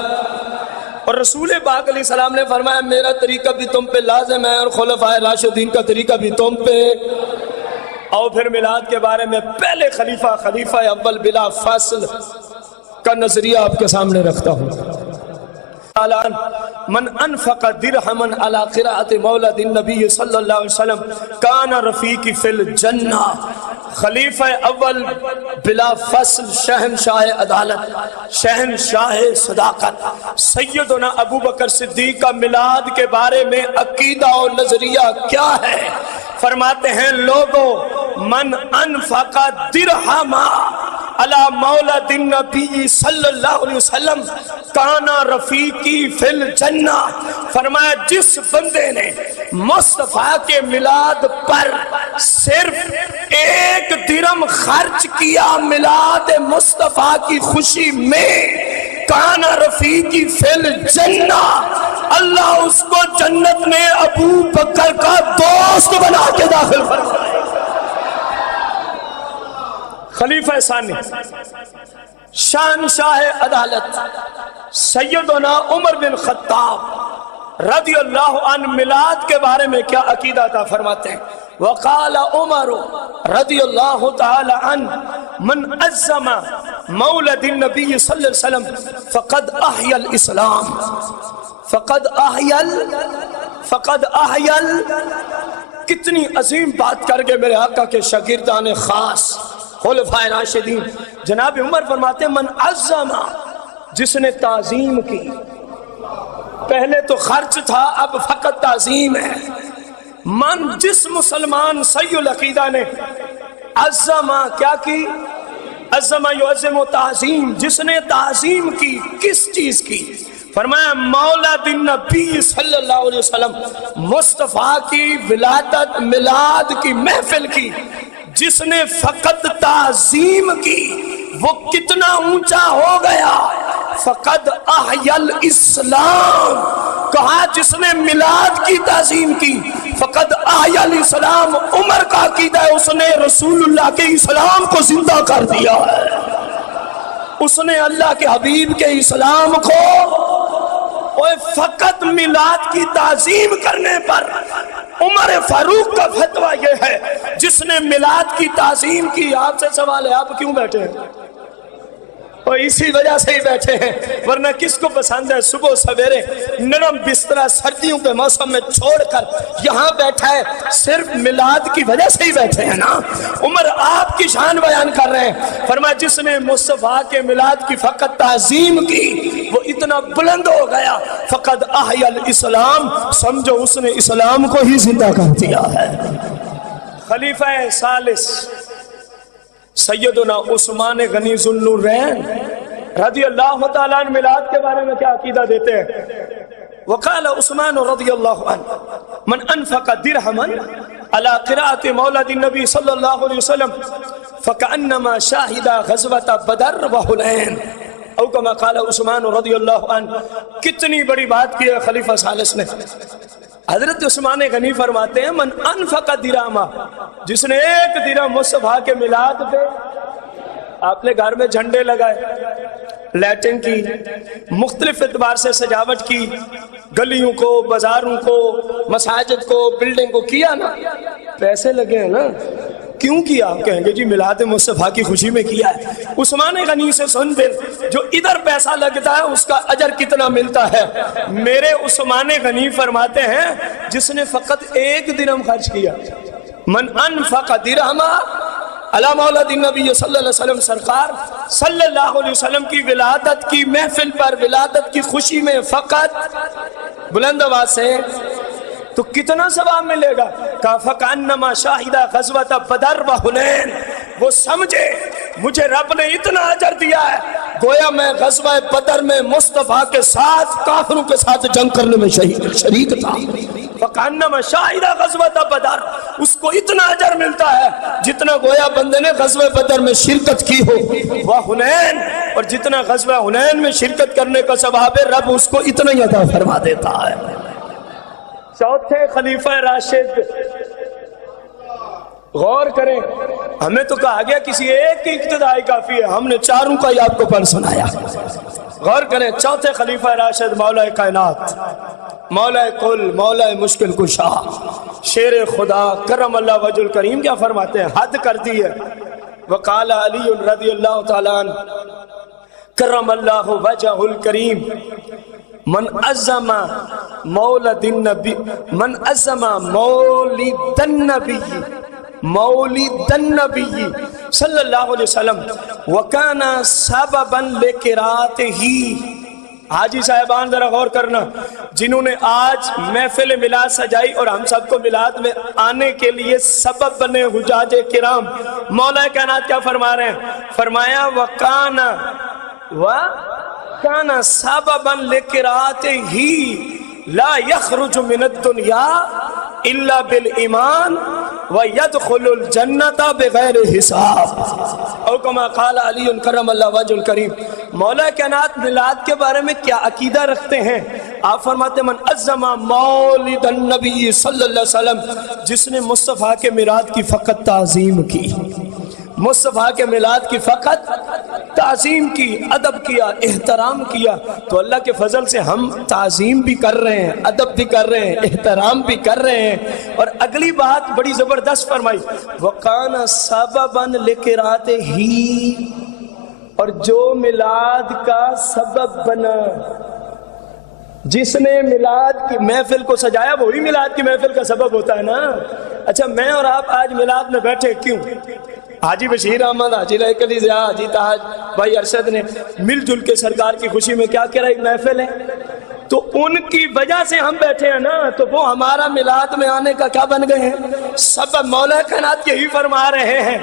اور رسول پاک علیہ السلام نے فرمایا میرا طریقہ بھی تم پہ لازم ہے اور خلفائے راشدین کا طریقہ بھی تم پہ۔ اور پھر میلاد کے بارے میں پہلے خلیفہ اول بلا فاصل کا نظریہ آپ کے سامنے رکھتا ہوں۔ من انفق درہما علی قراءۃ مولد النبی صلی اللہ علیہ وسلم کان رفیقی فی الجنہ۔ خلیفہ اول بلا فصل، شہنشاہ عدالت، شہنشاہ صداقت، سیدنا ابو بکر صدیق کا میلاد کے بارے میں عقیدہ اور نظریہ کیا ہے؟ فرماتے ہیں لوگوں، من انفق درہما علی مولد النبی صلی اللہ علیہ وسلم کانا رفیقی فی الجنہ۔ فرمایا جس بندے نے مصطفیٰ کے میلاد پر صرف 1 درہم خرچ کیا میلاد مصطفیٰ کی خوشی میں، کانا رفیقی فی الجنہ، اللہ اس کو جنت میں ابو بکر کا دوست بنا کے داخل فرمائے۔ خلیفہ ثانی، شہنشاہ عدالت، سیدنا عمر بن خطاب رضی اللہ عنہ میلاد کے بارے میں کیا عقیدہ تھا فرماتے ہیں، وقال عمر رضی اللہ تعالی عنہ من عظم مولد النبی صلی اللہ علیہ وسلم فقد احیی الاسلام، فقد احیی کتنی عظیم بات کر کے میرے آقا کے شاگردان خاص خلفائے راشدین۔ جناب عمر فرماتے ہیں من عظم، جس نے تعظیم کی، پہلے تو خرچ تھا اب فقط تعظیم ہے۔ من، جس مسلمان صحیح العقیدہ نے عظم کیا کی، عظم یعظم تعظیم، جس نے تعظیم کی کس چیز کی؟ فرمایا مولد النبی صلی اللہ علیہ وسلم، مصطفیٰ کی ولادت میلاد کی محفل کی، جس نے فقط تعظیم کی وہ کتنا اونچا ہو گیا؟ فقد احیی الاسلام، کہا جس نے میلاد کی تعظیم کی فقد احیی الاسلام۔ عمر کا عقیدہ ہے اس نے رسول اللہ کے اسلام کو زندہ کر دیا ہے، اس نے اللہ کے حبیب کے اسلام کو، فقط میلاد کی تعظیم کرنے پر عمر فاروق کا فتویٰ یہ ہے جس نے میلاد کی تعظیم کی۔ آپ سے سوال ہے آپ کیوں بیٹھے ہیں؟ اور اسی وجہ سے ہی بیٹھے ہیں، ورنہ کس کو پسند ہے صبح سویرے نرم بسترا سردیوں کے موسم میں چھوڑ کر یہاں بیٹھا ہے؟ صرف میلاد کی وجہ سے ہی بیٹھے ہیں نا۔ عمر آپ کی شان بیان کر رہے ہیں، فرمایا جس نے مصطفیٰ کے میلاد کی فقط تعظیم کی وہ اتنا بلند ہو گیا، فقد احی الاسلام، سمجھو اس نے اسلام کو ہی زندہ کر دیا ہے۔ خلیفہ ثالث سیدنا عثمان غنی ذو النورین رضی اللہ تعالیٰ عنہ میلاد کے بارے میں کیا عقیدہ دیتے ہیں؟ وقال عثمان رضی اللہ عنہ من انفق درہما علی قراءۃ مولد النبی صلی اللہ علیہ وسلم فکأنما شاہد غزوۃ بدر وحنین، او کما قال عثمان رضی اللہ عنہ۔ کتنی بڑی بات کی ہے خلیفہ ثالث نے۔ حضرت عثمان غنی فرماتے ہیں من انفق درہما، جس نے ایک درہم مصطفیٰ کے میلاد پہ، آپ نے گھر میں جھنڈے لگائے، لائٹنگ کی، مختلف اعتبار سے سجاوٹ کی، گلیوں کو، بازاروں کو، مساجد کو، بلڈنگ کو کیا نا، پیسے لگے ہیں نا، کیوں کیا؟ آپ کہیں گے جی میلاد مصطفیٰ کی خوشی میں کیا ہے۔ عثمان غنی سے سن پھر جو ادھر پیسہ لگتا ہے اس کا اجر کتنا ملتا ہے۔ میرے عثمان غنی فرماتے ہیں جس نے فقط ایک درہم خرچ کیا، من انفق درہما علی مولد النبی صلی اللہ علیہ وسلم، سرکار صلی اللہ علیہ وسلم کی ولادت کی محفل پر، ولادت کی خوشی میں فقط، بلند آواز سے، تو کتنا ثواب ملے گا؟ کہا فَكَأَنَّمَا شَاهِدَ غَزْوَةَ بَدَرْ وَحُنَین، وہ سمجھے مجھے رب نے اتنا اجر دیا ہے گویا میں غزوہ بدر میں مصطفیٰ کے ساتھ کافروں کے ساتھ جنگ کرنے میں شریک تھا۔ فَكَأَنَّمَا شَاهِدَ غَزْوَةَ بَدَرْ، اس کو اتنا اجر ملتا ہے جتنا گویا بندے نے غزوہ بدر میں شرکت کی ہو۔ وحنین، اور جتنا غزوہ حنین میں شرکت کرنے کا ثواب ہے رب اس کو اتنا ہی عطا فرما دیتا ہے۔ چوتھے خلیفہ راشد، غور کریں، ہمیں تو کہا گیا کسی ایک کی اقتدائی کافی ہے، ہم نے چاروں کا ہی آپ کو پڑھ سنایا۔ غور کریں، چوتھے خلیفہ راشد مولا کائنات، مولا کل، مولا مشکل کشا، شیر خدا کرم اللہ وجہ الکریم کیا فرماتے ہیں؟ حد کر دی ہے۔ وقال علی رضی اللہ تعالیٰ عنہ کرم اللہ وجہ الکریم من عظم مولد النبی، من عظم مولد النبی، مولد النبی صلی اللہ علیہ وسلم وکان سببا لقراءتہ۔ حاجی صاحبان ذرا غور کرنا، جنہوں نے آج محفل میلاد سجائی اور ہم سب کو میلاد میں آنے کے لیے سبب بنے حجاج کرام، مولا کائنات کیا فرما رہے ہیں؟ فرمایا وکان کانا سببا لقراءتہ لا یخرج من الدنیا الا بالایمان ویدخل الجنت بغیر حساب، او کما قال علی کرم اللہ وجہ الکریم۔ مولا کائنات میلاد کے بارے میں کیا عقیدہ رکھتے ہیں؟ آپ فرماتے ہیں من عظم مولد النبی صلی اللہ علیہ وسلم، جس نے مصطفیٰ کے میلاد کی فقط تعظیم کی، مصطفیٰ کے میلاد کی فقط تعظیم کی، ادب کیا، احترام کیا، تو اللہ کے فضل سے ہم تعظیم بھی کر رہے ہیں، ادب بھی کر رہے ہیں، احترام بھی کر رہے ہیں۔ اور اگلی بات بڑی زبردست فرمائی وَقَانَ سَبَبًا لِقِرَاتِهِ، اور جو میلاد کا سبب بنا، جس نے میلاد کی محفل کو سجایا وہی میلاد کی محفل کا سبب ہوتا ہے نا۔ اچھا میں اور آپ آج میلاد میں بیٹھے کیوں؟ حاجی بشیر احمد، حاجی لائق علی ضیاء، حاجی تاج، بھائی ارشد نے مل جل کے سرکار کی خوشی میں کیا کہہ رہا ایک محفل ہے، تو ان کی وجہ سے ہم بیٹھے ہیں نا، تو وہ ہمارا میلاد میں آنے کا کیا بن گئے ہیں؟ سبب۔ مولا کائنات یہی فرما رہے ہیں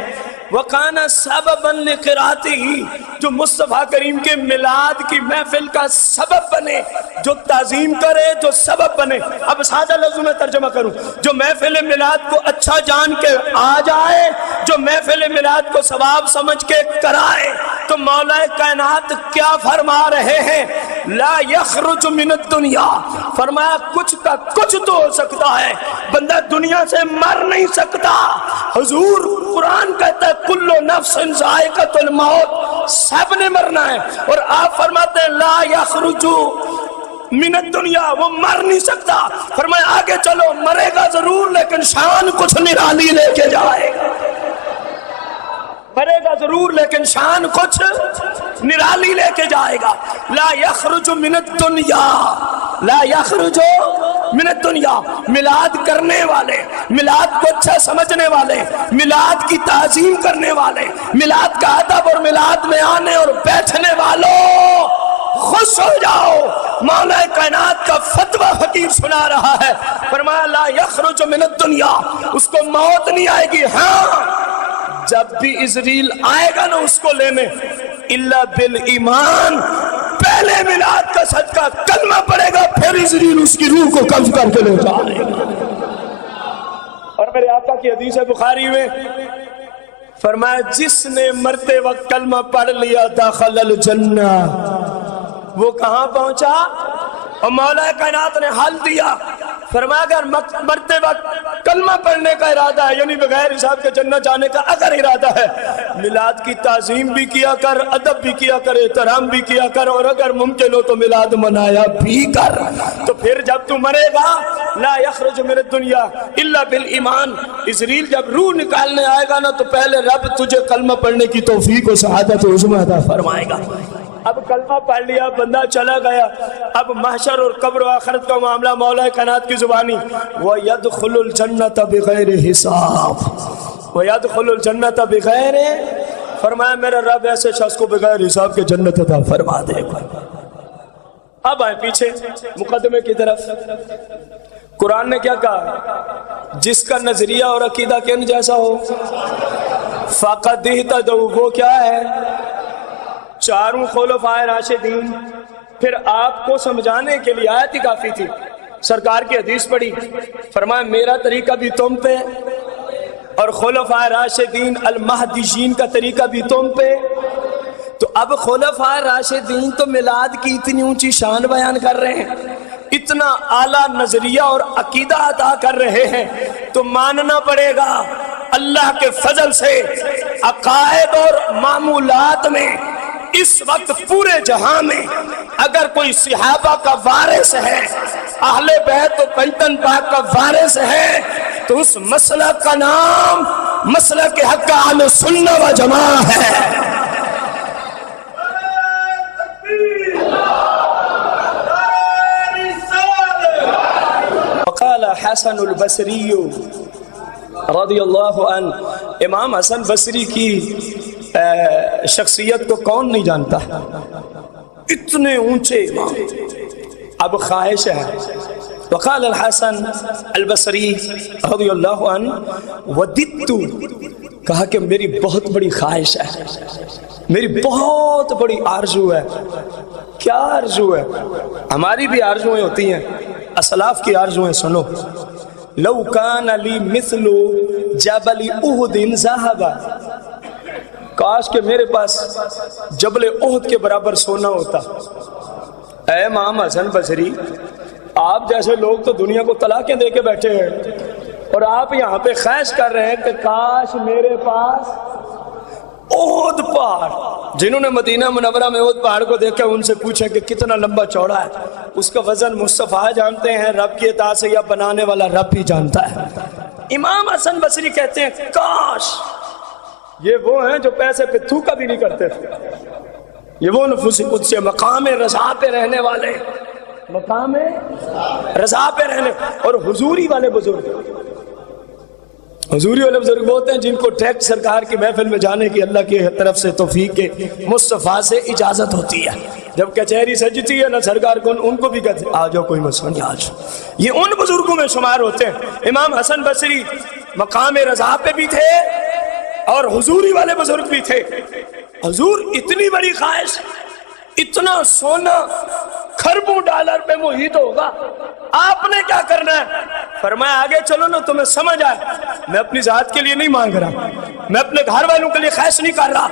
وَقَانَ سَبَبًا لِقِرَاتِهِ، جو مصطفیٰ کریم کے میلاد کی محفل کا سبب بنے، جو تعظیم کرے، جو سبب بنے۔ اب سادہ لفظوں میں ترجمہ کروں، جو محفل میلاد کو اچھا جان کے آ جائے، جو محفل میلاد کو ثواب سمجھ کے کرائے، تو مولا کائنات کیا فرما رہے ہیں؟ لا یخرج من الدنیا، فرمایا کچھ کا کچھ تو ہو سکتا ہے، بندہ دنیا سے مر نہیں سکتا۔ حضور قرآن کہتا ہے کل نفس ذائقۃ الموت، سب نے مرنا ہے، اور آپ فرماتے ہیں لا یخرج من الدنیا، وہ مر نہیں سکتا۔ فرمایا آگے چلو، مرے گا ضرور لیکن شان کچھ نرالی لے کے جائے گا، مرے گا ضرور لیکن شان کچھ نرالی لے کے جائے گا. لا یخرج من الدنیا، لا یخرج من الدنیا. میلاد کرنے والے، میلاد کو اچھا سمجھنے والے، میلاد کی تعظیم کرنے والے، میلاد کا ادب اور میلاد میں آنے اور بیٹھنے والوں خوش ہو جاؤ. مولا کائنات کا فتویٰ فقیر سنا رہا ہے، فرمایا لا یخرج من الدنیا، اس کو موت نہیں آئے گی. ہاں جب بھی اسرائیل آئے گا نا اس کو لینے، الا بالایمان، پہلے میلاد کا صدقہ کلمہ پڑے گا، پھر اسرائیل اس کی روح کو قبض کر کے لے جائے گا. اور میرے آقا کی حدیث بخاری میں فرمایا جس نے مرتے وقت کلمہ پڑھ لیا داخل الجنہ، وہ کہاں پہنچا؟ اور مولا کائنات نے حل دیا، فرمایا اگر مرتے وقت کلمہ پڑھنے کا ارادہ ہے، یعنی بغیر حساب کے جنت جانے کا اگر ارادہ ہے، میلاد کی تعظیم بھی کیا کر، ادب بھی کیا کر، احترام بھی کیا کر، اور اگر ممکن ہو تو میلاد منایا بھی کر. تو پھر جب تو مرے گا لا یخرج من الدنیا الا بالایمان، اسرائیل جب روح نکالنے آئے گا نا تو پہلے رب تجھے کلمہ پڑھنے کی توفیق و سعادت عظمی عطا فرمائے گا. اب کلمہ پڑھ لیا، بندہ چلا گیا، اب محشر اور قبر و آخرت کا معاملہ مولا کائنات کی زبانی. وَيَدْخُلُ الْجَنَّةَ بِغَيْرِ حِسَاب، وَيَدْخُلُ الْجَنَّةَ بِغَيْرِ، فرمایا میرا رب ایسے شخص کو بغیر حساب کے جنت عطا فرما دے گا. اب آئے پیچھے مقدمے کی طرف. قرآن نے کیا کہا؟ جس کا نظریہ اور عقیدہ کن جیسا ہو فَقَدْ اهْتَدَوْا، وہ کیا ہے؟ چاروں خلفائے راشدین. پھر آپ کو سمجھانے کے لیے آیت ہی کافی تھی. سرکار کی حدیث پڑھی، فرمایا میرا طریقہ بھی تم پہ اور خلفائے راشدین المہدیین کا طریقہ بھی تم پہ. تو اب خلفائے راشدین تو میلاد کی اتنی اونچی شان بیان کر رہے ہیں، اتنا اعلیٰ نظریہ اور عقیدہ عطا کر رہے ہیں، تو ماننا پڑے گا اللہ کے فضل سے عقائد اور معمولات میں اس وقت پورے جہاں میں اگر کوئی صحابہ کا وارث ہے، اہل بیت و پنجتن پاک کا وارث ہے، تو اس مسلک کا نام مسلک حق اہل سنہ و جماع ہے. وقال حسن البصری رضی اللہ عنہ، امام حسن بصری کی شخصیت کو کون نہیں جانتا، اتنے اونچے امام. اب خواہش ہے. وقال الحسن البصری رضی اللہ عنہ وددت، کہا کہ میری بہت بڑی خواہش ہے، میری بہت بڑی آرزو ہے. کیا آرزو ہے؟ ہماری بھی آرزویں ہوتی ہیں، اسلاف کی آرزویں سنو. لو کان لی مثل جبل احد ذهبا، کاش کہ میرے پاس جبل احد کے برابر سونا ہوتا. اے امام حسن بصری، آپ جیسے لوگ تو دنیا کو طلاقیں دے کے بیٹھے ہیں، اور آپ یہاں پہ خواہش کر رہے ہیں کہ کاش میرے پاس احد پہاڑ. جنہوں نے مدینہ منورہ میں احد پہاڑ کو دیکھا ان سے پوچھیں کہ کتنا لمبا چوڑا ہے، اس کا وزن مصطفیٰ جانتے ہیں، رب کی اطاعت سے یا بنانے والا رب ہی جانتا ہے. امام حسن بصری کہتے ہیں کاش. یہ وہ ہیں جو پیسے پہ تھوکا بھی نہیں کرتے تھے، یہ وہ نفوس قدس مقام رضا پہ رہنے والے، مقام رضا پہ رہنے، اور حضوری والے بزرگ. حضوری والے بزرگ ہوتے ہیں جن کو ڈائریکٹ سرکار کی محفل میں جانے کی اللہ کی طرف سے توفیق کے مصطفیٰ سے اجازت ہوتی ہے. جب کچہری سجتی ہے نا سرکار کو، ان کو بھی کہتے ہیں آ جاؤ کوئی مسئلہ نہیں آ جاؤ. یہ ان بزرگوں میں شمار ہوتے ہیں. امام حسن بصری مقام رضا پہ بھی تھے اور حضوری والے بزرگ بھی تھے. حضور اتنی بڑی خواہش، اتنا سونا کھربوں ڈالر پہ محیط ہوگا، آپ نے کیا کرنا ہے؟ فرمایا آگے چلو نا تمہیں سمجھ آئے. میں اپنی ذات کے لیے نہیں مانگ رہا، میں اپنے گھر والوں کے لیے خواہش نہیں کر رہا.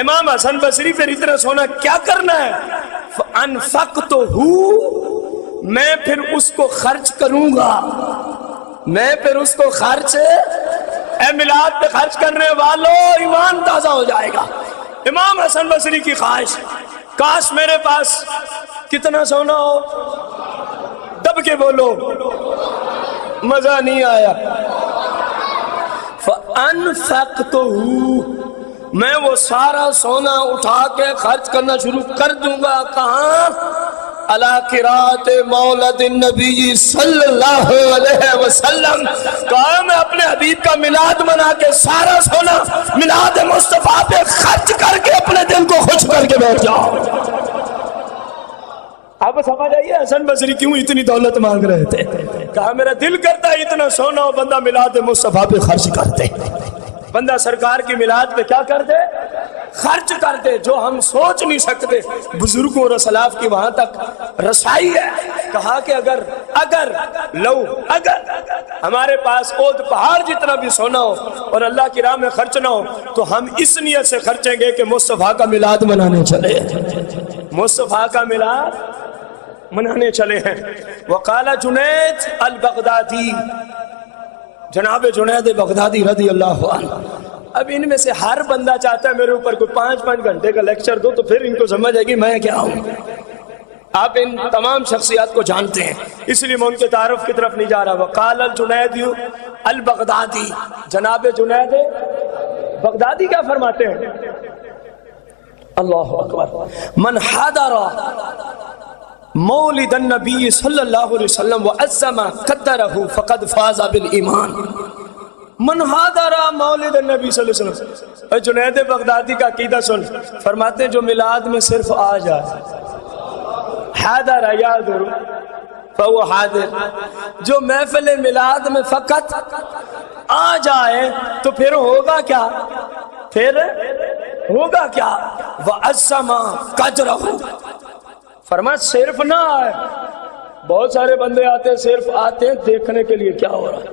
امام حسن بصری پھر اتنا سونا کیا کرنا ہے؟ فَأَنفَقْتُهُ، میں پھر اس کو خرچ کروں گا، میں پھر اس کو خرچ. اے میلاد پہ خرچ کرنے والوں ایمان تازہ ہو جائے گا. امام حسن بصری کی خواہش، کاش میرے پاس کتنا سونا ہو. دب کے بولو، مزہ نہیں آیا. فَأَنفَقْتُهُ، میں وہ سارا سونا اٹھا کے خرچ کرنا شروع کر دوں گا. کہاں؟ علی قرات مولد النبی صلی اللہ علیہ وسلم. کہا میں اپنے حبیب کا میلاد منا کے سارا سونا میلاد مصطفیٰ پہ خرچ کر کے اپنے دل کو خوش کر کے بیٹھ جاؤ. اب سمجھ آئیے حسن بصری کیوں اتنی دولت مانگ رہے تھے. کہا میرا دل کرتا ہے اتنا سونا ہو بندہ میلاد مصطفیٰ پہ خرچ کرتے, بندہ سرکار کی میلاد پہ کیا کر دے؟ خرچ کر دے. جو ہم سوچ نہیں سکتے بزرگوں اور اسلاف کی وہاں تک رسائی ہے. کہا کہ اگر ہمارے پاس اوت پہاڑ جتنا بھی سونا ہو اور اللہ کی راہ میں خرچ نہ ہو تو ہم اس نیت سے خرچیں گے کہ مصطفیٰ کا میلاد منانے چلے, مصطفیٰ کا میلاد منانے چلے ہیں. وقال جنید البغدادی, جناب جنید بغدادی رضی اللہ عنہ. اب ان میں سے ہر بندہ چاہتا ہے میرے اوپر کوئی 5 گھنٹے کا لیکچر دو تو پھر ان کو سمجھ آئے گی میں کیا ہوں. آپ ان تمام شخصیات کو جانتے ہیں اس لیے میں ان کے تعارف کی طرف نہیں جا رہا. وقال الجنید البغدادی, جناب جنید بغدادی کیا فرماتے ہیں؟ اللہ اکبر. من حضر مولد النبی صلی اللہ علیہ وسلم وعظم قدرہ فقد فاز بالایمان. من حضر مولد النبی صلی اللہ علیہ وسلم. جنید بغدادی کا عقیدہ سن, فرماتے ہیں جو میلاد میں صرف آ جائے, حاضر یادر فہو حاضر, جو محفل میلاد میں فقط آ جائے تو پھر ہوگا کیا؟ پھر ہوگا کیا؟ وعظم قدرہ, فرمایا صرف نہ آئے. بہت سارے بندے آتے ہیں صرف آتے ہیں دیکھنے کے لیے کیا ہو رہا ہے.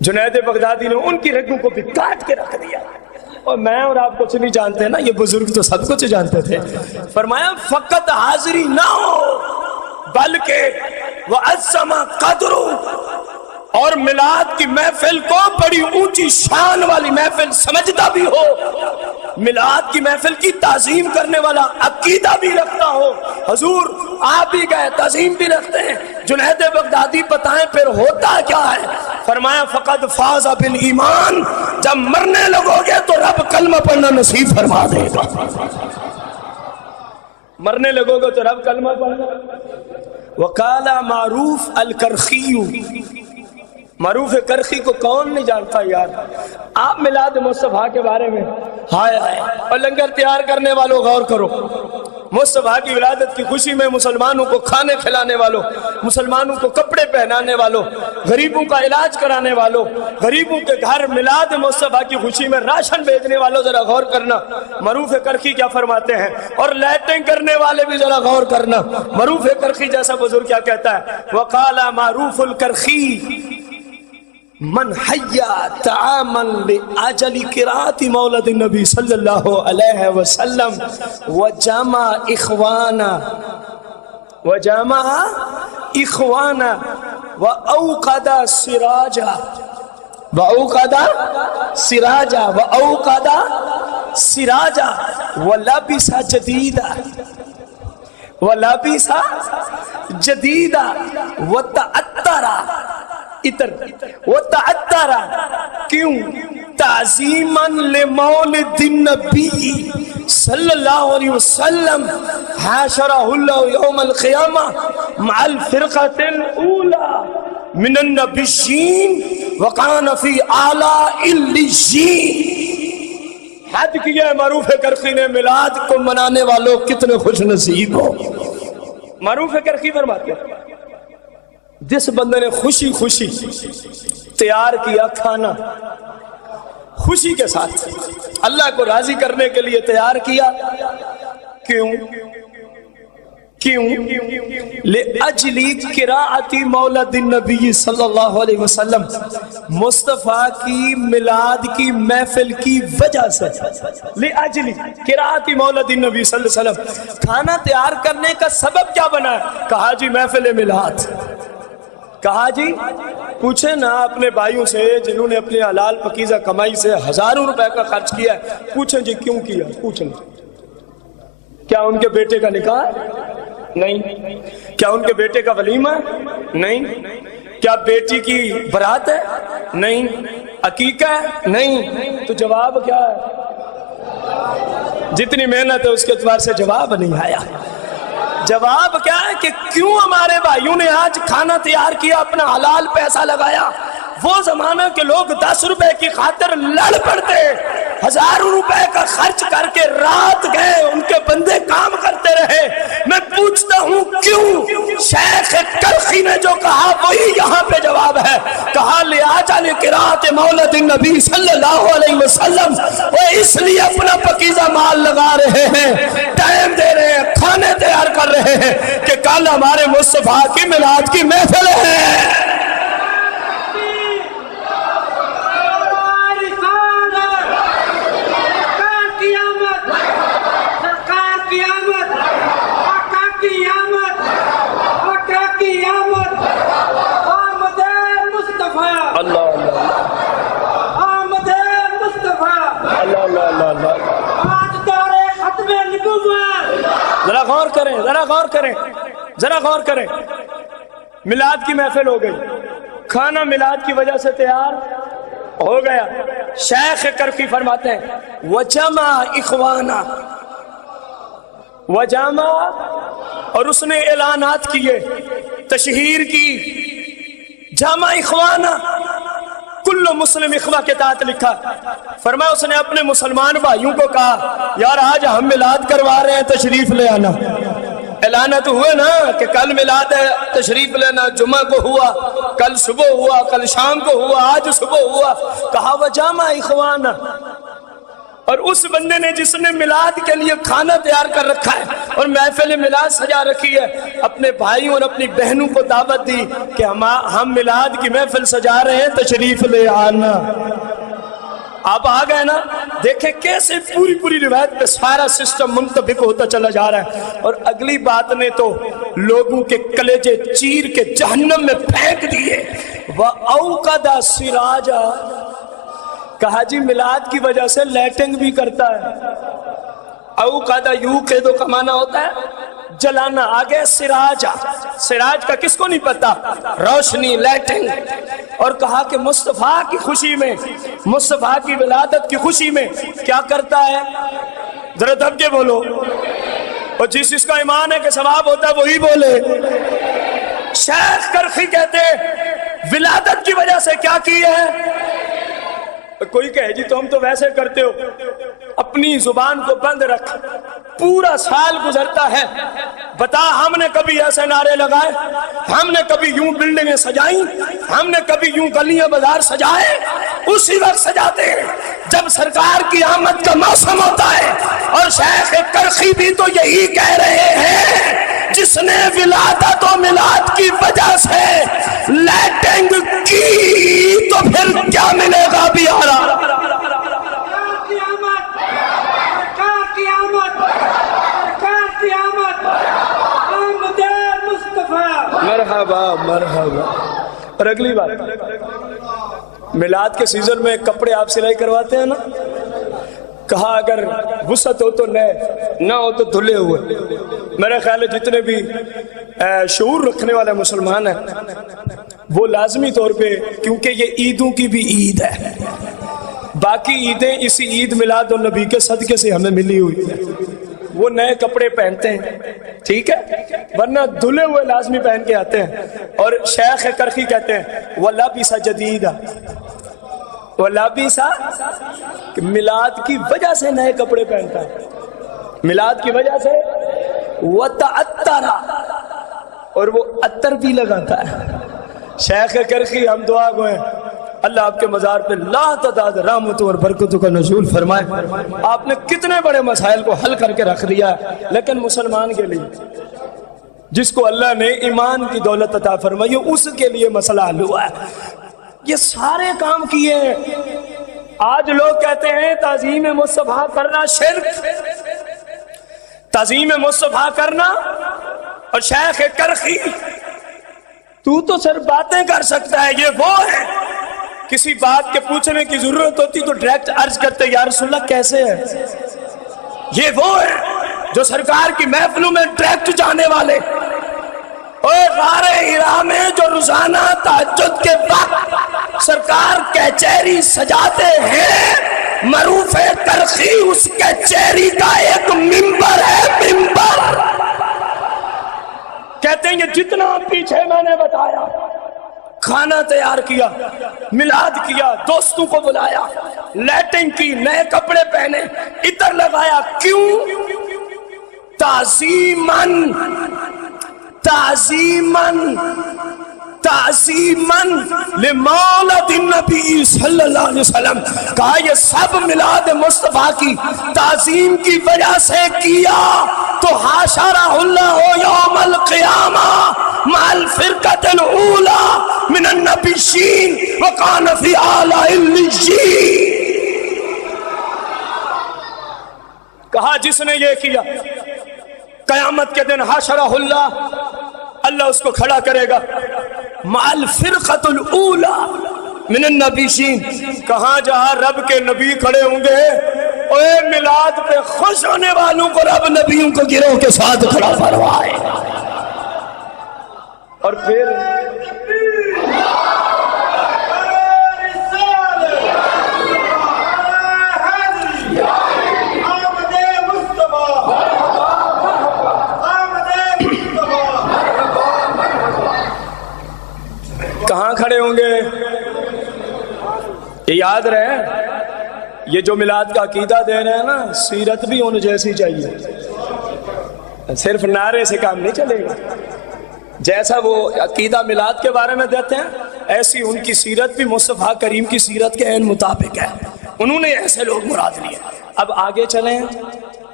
جنید بغدادی نے ان کی رگوں کو بھی کاٹ کے رکھ دیا. اور میں اور آپ کچھ نہیں جانتے نا, یہ بزرگ تو سب کچھ جانتے تھے. فرمایا فقط حاضری نہ ہو بلکہ وعظم قدر, اور میلاد کی محفل کو بڑی اونچی شان والی محفل سمجھتا بھی ہو, میلاد کی محفل کی تعظیم کرنے والا عقیدہ بھی رکھتا ہو. حضور آپ بھی گئے تعظیم بھی رکھتے ہیں. جنید بغدادی بتائیں پھر ہوتا کیا ہے؟ فرمایا فقد فاز بالایمان, جب مرنے لگو گے تو رب کلمہ پڑھنا نصیب فرما دے گا. مرنے لگو گے تو رب کلمہ پڑھنا. وقال معروف الکرخی, معروف کرخی کو کون نہیں جانتا یار. آپ میلاد مصطفیٰ کے بارے میں ہائے ہائے, اور لنگر تیار کرنے والوں غور کرو. مصطفیٰ کی ولادت کی خوشی میں مسلمانوں کو کھانے کھلانے والوں, مسلمانوں کو کپڑے پہنانے والوں, غریبوں کا علاج کرانے والوں, غریبوں کے گھر میلاد مصطفیٰ کی خوشی میں راشن بھیجنے والوں ذرا غور کرنا. معروف کرخی کیا فرماتے ہیں, اور لائٹنگ کرنے والے بھی ذرا غور کرنا. معروف کرخی جیسا بزرگ کیا کہتا ہے؟ وقال معروف الکرخی من حیا تعاما لاجل قرات مولد النبی صلی اللہ علیہ وسلم وجمع اخوانا واوقد سراجا ولبس جدیدا وتعطر کیوں؟ تعظیماً لمولد النبی صلی اللہ علیہ وسلم حاشرہ اللہ یوم القیامہ مع الفرقۃ الاولی من النبیین وکان فی اعلی علیین. حد کیا ہے معروف کرخی نے, میلاد کو منانے والوں کتنے خوش نصیب ہو. معروف کرخی فرماتے ہیں جس بندے نے خوشی خوشی تیار کیا کھانا, خوشی کے ساتھ اللہ کو راضی کرنے کے لیے تیار کیا, کیوں؟ لِأَجْلِ قِرَاءَةِ مولد النبی صلی اللہ علیہ وسلم, مصطفیٰ کی میلاد کی محفل کی وجہ سے. لِأَجْلِ قِرَاءَةِ مولد النبی صلی اللہ علیہ وسلم, کھانا تیار کرنے کا سبب کیا بنا ہے؟ کہا جی محفل میلاد. کہا جی پوچھیں نا اپنے بھائیوں سے جنہوں نے اپنی حلال پکیزہ کمائی سے ہزاروں روپے کا خرچ کیا ہے, پوچھیں جی کیوں کیا؟ پوچھیں کیا ان کے بیٹے کا نکاح ہے؟ نہیں. کیا ان کے بیٹے کا ولیمہ ہے؟ نہیں. کیا بیٹی کی برات ہے؟ نہیں. عقیقہ ہے؟ نہیں. تو جواب کیا ہے؟ جتنی محنت ہے اس کے اعتبار سے جواب نہیں آیا. جواب کیا ہے کہ کیوں ہمارے بھائیوں نے آج کھانا تیار کیا، اپنا حلال پیسہ لگایا. وہ زمانہ کے لوگ 10 روپے کی خاطر لڑ پڑتے، ہزاروں روپے کا خرچ کر کے رات گئے، ان کے بندے کام کرتے رہے. میں پوچھتا ہوں کیوں؟ شیخ کرخی نے جو کہا وہی یہاں پہ جواب ہے. کہا لِعَجَلِ قِرَاءَةِ مولد النبی صلی اللہ علیہ وسلم، وہ اس لیے اپنا پکیزہ مال لگا رہے ہیں، ٹائم دے رہے ہیں، کھانے تیار کر رہے ہیں کہ کل ہمارے مصطفیٰ کی میلاد کی محفل ہے. ذرا غور کریں، ذرا غور کریں، ذرا غور کریں. میلاد کی محفل ہو گئی، کھانا میلاد کی وجہ سے تیار ہو گیا. شیخ کرخی فرماتے ہیں وجمع اخوانا، وجمع، اور اس نے اعلانات کیے، تشہیر کی. جامع اخوانا، کل مسلم اخوہ کے تحت لکھا. فرمایا اس نے اپنے مسلمان بھائیوں کو کہا یار آج ہم میلاد کروا رہے ہیں، تشریف لے آنا. اعلانات ہوئے نا کہ کل میلاد ہے، تشریف لینا. جمعہ کو ہوا، کل صبح ہوا، کل شام کو ہوا، آج صبح ہوا. کہا وجامع اخوانا. اور اس بندے نے جس نے میلاد کے لیے کھانا تیار کر رکھا ہے اور محفل میلاد سجا رکھی ہے، اپنے بھائیوں اور اپنی بہنوں کو دعوت دی کہ ہم میلاد کی محفل سجا رہے ہیں، تشریف لے آنا. آپ آ گئے نا. دیکھیں کیسے پوری پوری روایت پہ سارا سسٹم منطبق ہوتا چلا جا رہا ہے. اور اگلی بات نے تو لوگوں کے کلیجے چیر کے جہنم میں پھینک دیے. وَأَوْقَدَ سِرَاجًا، کہا جی میلاد کی وجہ سے لائٹنگ بھی کرتا ہے. اوقدہ یوقد کا معنی ہوتا ہے جلانا. آگے سراج، سراج کا کس کو نہیں پتا؟ روشنی، لائٹنگ. اور کہا کہ مصطفیٰ کی خوشی میں، مصطفیٰ کی ولادت کی خوشی میں کیا کرتا ہے؟ ذرا دب کے بولو. اور جس کا ایمان ہے کہ ثواب ہوتا ہے وہی بولے. شیخ کرخی کہتے ولادت کی وجہ سے کیا کی ہے؟ کوئی کہے جی تم تو ویسے کرتے ہو. اپنی زبان کو بند رکھ. پورا سال گزرتا ہے، بتا ہم نے کبھی ایسے نعرے لگائے؟ ہم نے کبھی یوں بلڈنگیں سجائیں؟ ہم نے کبھی یوں گلیاں بازار سجائے؟ اسی وقت سجاتے ہیں جب سرکار کی آمد کا موسم ہوتا ہے. اور شیخ کرخی بھی تو یہی کہہ رہے ہیں، جس نے ولادت و میلاد کی وجہ سے لائٹنگ کی تو پھر کیا ملے گا بیارا. مرحبا مرحبا. اور اگلی بات، میلاد کے سیزن میں کپڑے آپ سلائی کرواتے ہیں نا. کہا اگر وسعت ہو تو نئے، نہ ہو تو دھلے ہوئے. میرا خیال ہے جتنے بھی شعور رکھنے والے مسلمان ہیں وہ لازمی طور پہ، کیونکہ یہ عیدوں کی بھی عید ہے، باقی عیدیں اسی عید میلاد النبی کے صدقے سے ہمیں ملی ہوئی ہے، وہ نئے کپڑے پہنتے ہیں، ٹھیک ہے، ورنہ دھلے ہوئے لازمی پہن کے آتے ہیں. اور شیخ کرخی کہتے ہیں وَلَبِسَ جَدِيدًا، وَلَبِسَ، کہ میلاد کی وجہ سے نئے کپڑے پہنتا ہے، میلاد کی وجہ سے. وَتَعَطَّرَ، اور وہ عطر بھی لگاتا ہے. شیخ کرخی ہم دعا گو ہیں اللہ آپ کے مزار پہ لا تعداد رحمتوں اور برکتوں کا نزول فرمائے. آپ نے کتنے بڑے مسائل کو حل کر کے رکھ دیا ہے، لیکن مسلمان کے لیے جس کو اللہ نے ایمان کی دولت عطا فرمائی اس کے لیے مسئلہ حل ہوا ہے. یہ سارے کام کیے ہیں. آج لوگ کہتے ہیں تعظیم مصطفیٰ کرنا شرک، تعظیم مصطفیٰ کرنا. اور شیخ کرخی تو صرف باتیں کر سکتا ہے، یہ وہ ہے کسی بات کے پوچھنے کی ضرورت ہوتی تو ڈائریکٹ عرض کرتے یا رسول اللہ کیسے ہے. یہ وہ ہے جو سرکار کی محفلوں میں ڈائریکٹ جانے والے، اور غار ہرا میں جو روزانہ تہجد کے وقت سرکار کچہری سجاتے ہیں، معروف ترخی اس کے چہری کا ایک منبر ہے، منبر۔ کہتے ہیں یہ جتنا پیچھے میں نے بتایا، کھانا تیار کیا، میلاد کیا، دوستوں کو بلایا، لیٹنگ کی، نئے کپڑے پہنے، عطر لگایا، کیوں؟ تعظیماً تعظیماً تعظیماً لمولد النبی صلی اللہ علیہ وسلم۔ کہا یہ سب میلاد مصطفیٰ کی تعظیم کی وجہ سے کیا تو حاشرہ اللہ یوم القیامہ مع الفرقۃ الاولی من النبیین وکان فی اعلی علیین۔ کہا جس نے یہ کیا قیامت کے دن حاشرہ اللہ، اللہ اس کو کھڑا کرے گا مع الفرقۃ الاولی من النبیین۔ کہاں جہاں رب کے نبی کھڑے ہوں گے، اے میلاد پہ خوش ہونے والوں کو رب نبیوں کو گروہ کے ساتھ کھڑا فرمائے۔ اور پھر کہاں کھڑے ہوں گے؟ یہ یاد رہے، یہ جو میلاد کا عقیدہ دے رہے ہیں نا، سیرت بھی ان جیسی چاہیے، صرف نعرے سے کام نہیں چلے گا۔ جیسا وہ عقیدہ میلاد کے بارے میں دیتے ہیں، ایسی ان کی سیرت بھی مصطفیٰ کریم کی سیرت کے عین مطابق ہے۔ انہوں نے ایسے لوگ مراد لیے۔ اب آگے چلیں،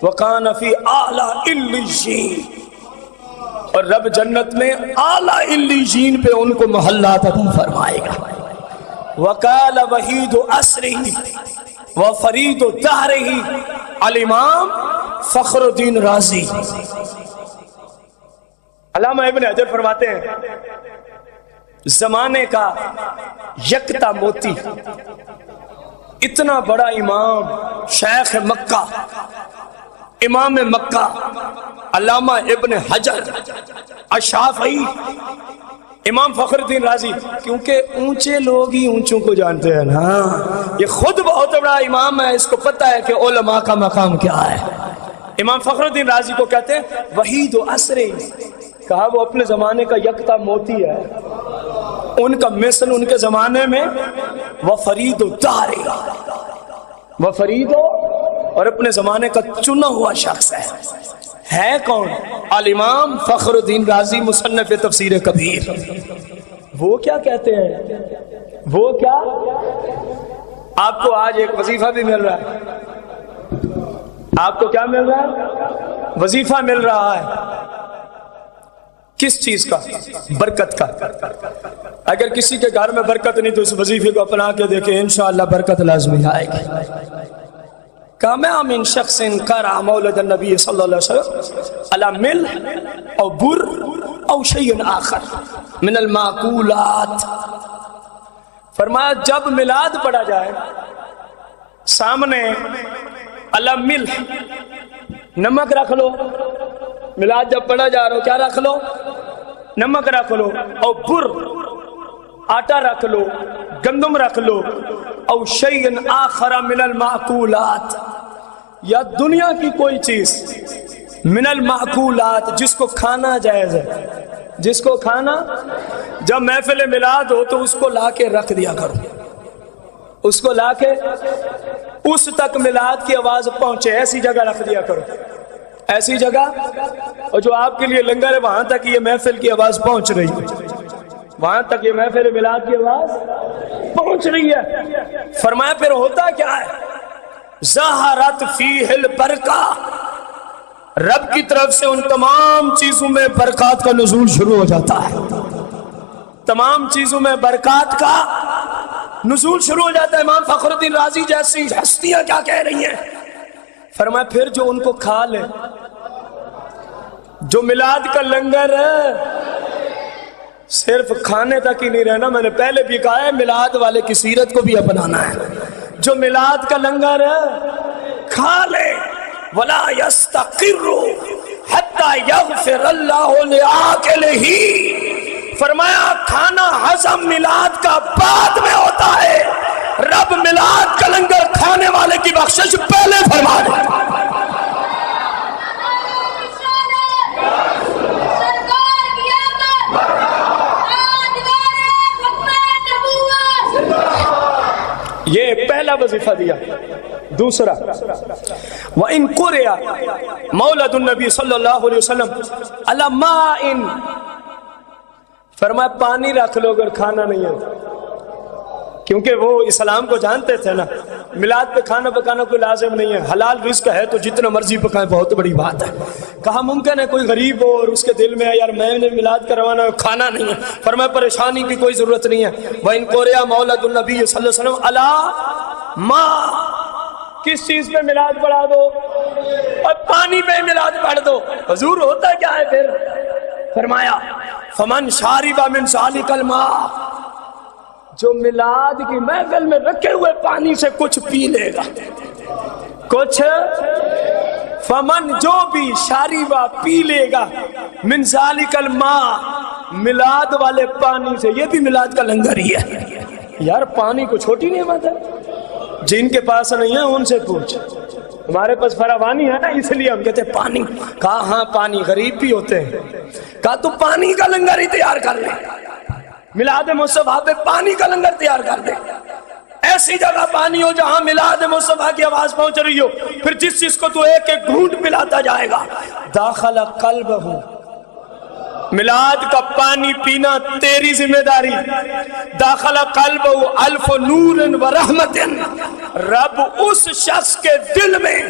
وَقَانَ فِي أَعْلَى عِلِّيِّينَ، اور رب جنت میں اعلیٰ علیین پہ ان کو محلات عطا فرمائے گا۔ وَقَالَ وَحِيدُ عَصْرِهِ وَفَرِيدُ دَهْرِهِ الامام فخر الدین رازی۔ علامہ ابن حجر فرماتے ہیں زمانے کا یکتا موتی، اتنا بڑا امام، شیخ مکہ، امام مکہ، علامہ ابن حجر الشافعی، امام فخر الدین رازی، کیونکہ اونچے لوگ ہی اونچوں کو جانتے ہیں نا، یہ خود بہت بڑا امام ہے، اس کو پتہ ہے کہ علماء کا مقام کیا ہے۔ امام فخر الدین رازی کو کہتے ہیں وحید و عصری، کہا وہ اپنے زمانے کا یکتا موتی ہے، ان کا مثل ان کے زمانے میں وفرید و داری، وفرید اور اپنے زمانے کا چنا ہوا شخص ہے کون؟ الامام فخر الدین رازی، مصنف تفسیر کبیر۔ وہ کیا کہتے ہیں؟ وہ کیا؟ آپ کو آج ایک وظیفہ بھی مل رہا ہے، آپ کو کیا مل رہا ہے؟ وظیفہ مل رہا ہے۔ کس چیز کا؟ برکت کا۔ اگر کسی کے گھر میں برکت نہیں تو اس وظیفے کو اپنا کے دیکھیں، انشاءاللہ برکت لازمی آئے گی۔ کاما من شخص قرأ مولد النبی صلی اللہ علیہ وسلم علی مل او بر او شیء آخر من المعقولات۔ فرمایا جب میلاد پڑھا جائے، سامنے علی مل، نمک رکھ لو، میلاد جب پڑھا جا رہا ہو کیا رکھ لو؟ نمک رکھ لو، او بر، آٹا رکھ لو، گندم رکھ لو، او شیء آخر من المعقولات، یا دنیا کی کوئی چیز من المعقولات جس کو کھانا جائز ہے، جس کو کھانا، جب محفل میلاد ہو تو اس کو لا کے رکھ دیا کرو، اس کو لا کے اس تک میلاد کی آواز پہنچے، ایسی جگہ رکھ دیا کرو، ایسی جگہ، اور جو آپ کے لیے لنگر ہے وہاں تک یہ محفل کی آواز پہنچ رہی ہے، وہاں تک یہ محفل میلاد کی آواز پہنچ رہی ہے۔ فرمایا پھر ہوتا کیا ہے؟ ظہرت فیہ البرکہ، رب کی طرف سے ان تمام چیزوں میں برکات کا نزول شروع ہو جاتا ہے، تمام چیزوں میں برکات کا نزول شروع ہو جاتا ہے۔ امام فخر الدین رازی جیسی ہستیاں کیا کہہ رہی ہیں؟ فرمایا پھر جو ان کو کھا لے، جو میلاد کا لنگر ہے، صرف کھانے تک ہی نہیں رہنا، میں نے پہلے بھی کہا ہے میلاد والے کی سیرت کو بھی اپنانا ہے۔ جو میلاد کا لنگر ہے کھا لے، ولا یستقر حتی یغفر اللہ لآکلہ، فرمایا کھانا ہضم میلاد کا بعد میں ہوتا ہے، رب میلاد کا لنگر کھانے والے کی بخشش پہلے فرما دے۔ یہ پہلا وظیفہ دیا۔ دوسرا وَإِن قُرِئَ مولد النبی صلی اللہ علیہ وسلم علی ماء، فرمایا پانی رکھ لو اگر کھانا نہیں ہے، کیونکہ وہ اسلام کو جانتے تھے نا، میلاد پہ کھانا پکانا کوئی لازم نہیں ہے، حلال رزق ہے تو جتنا مرضی پکائیں، بہت بڑی بات ہے۔ کہا ممکن ہے کوئی غریب ہو اور اس کے دل میں ہے یار میں نے میلاد کروانا ہے، کھانا نہیں ہے، فرمایا پریشانی کی کوئی ضرورت نہیں ہے۔ وَإِن قُرِئَ مولد النبی صلی اللہ علیہ وسلم علی ماء، کس چیز پہ میلاد پڑھا دو؟ اور پانی پہ میلاد پڑھ دو۔ حضور ہوتا کیا ہے پھر؟ فرمایا فمن شارب من ذلک الماء، جو میلاد کی محفل میں رکھے ہوئے پانی سے کچھ پی لے گا، کچھ فمن جو بھی شاربہ پی لے گا من ذالک الماء، میلاد والے پانی سے، یہ بھی میلاد کا لنگر ہی ہے۔ یار پانی کو چھوٹی نعمت ہے، جن کے پاس نہیں ہے ان سے پوچھ، ہمارے پاس فراوانی ہے نا اس لیے ہم کہتے ہیں پانی۔ کہا ہاں پانی، غریب بھی ہوتے ہیں۔ کہا تو پانی کا لنگر ہی تیار کر لے، میلاد مصطفیٰ پہ پانی کا لنگر تیار کر دے، ایسی جگہ پانی ہو جہاں میلاد مصطفیٰ کی آواز پہنچ رہی ہو، پھر جس چیز کو تو ایک ایک گھونٹ پلاتا جائے گا۔ داخل قلبہ، میلاد کا پانی پینا تیری ذمہ داری۔ داخل قلبہ الف نور و رحمت، رب اس شخص کے دل میں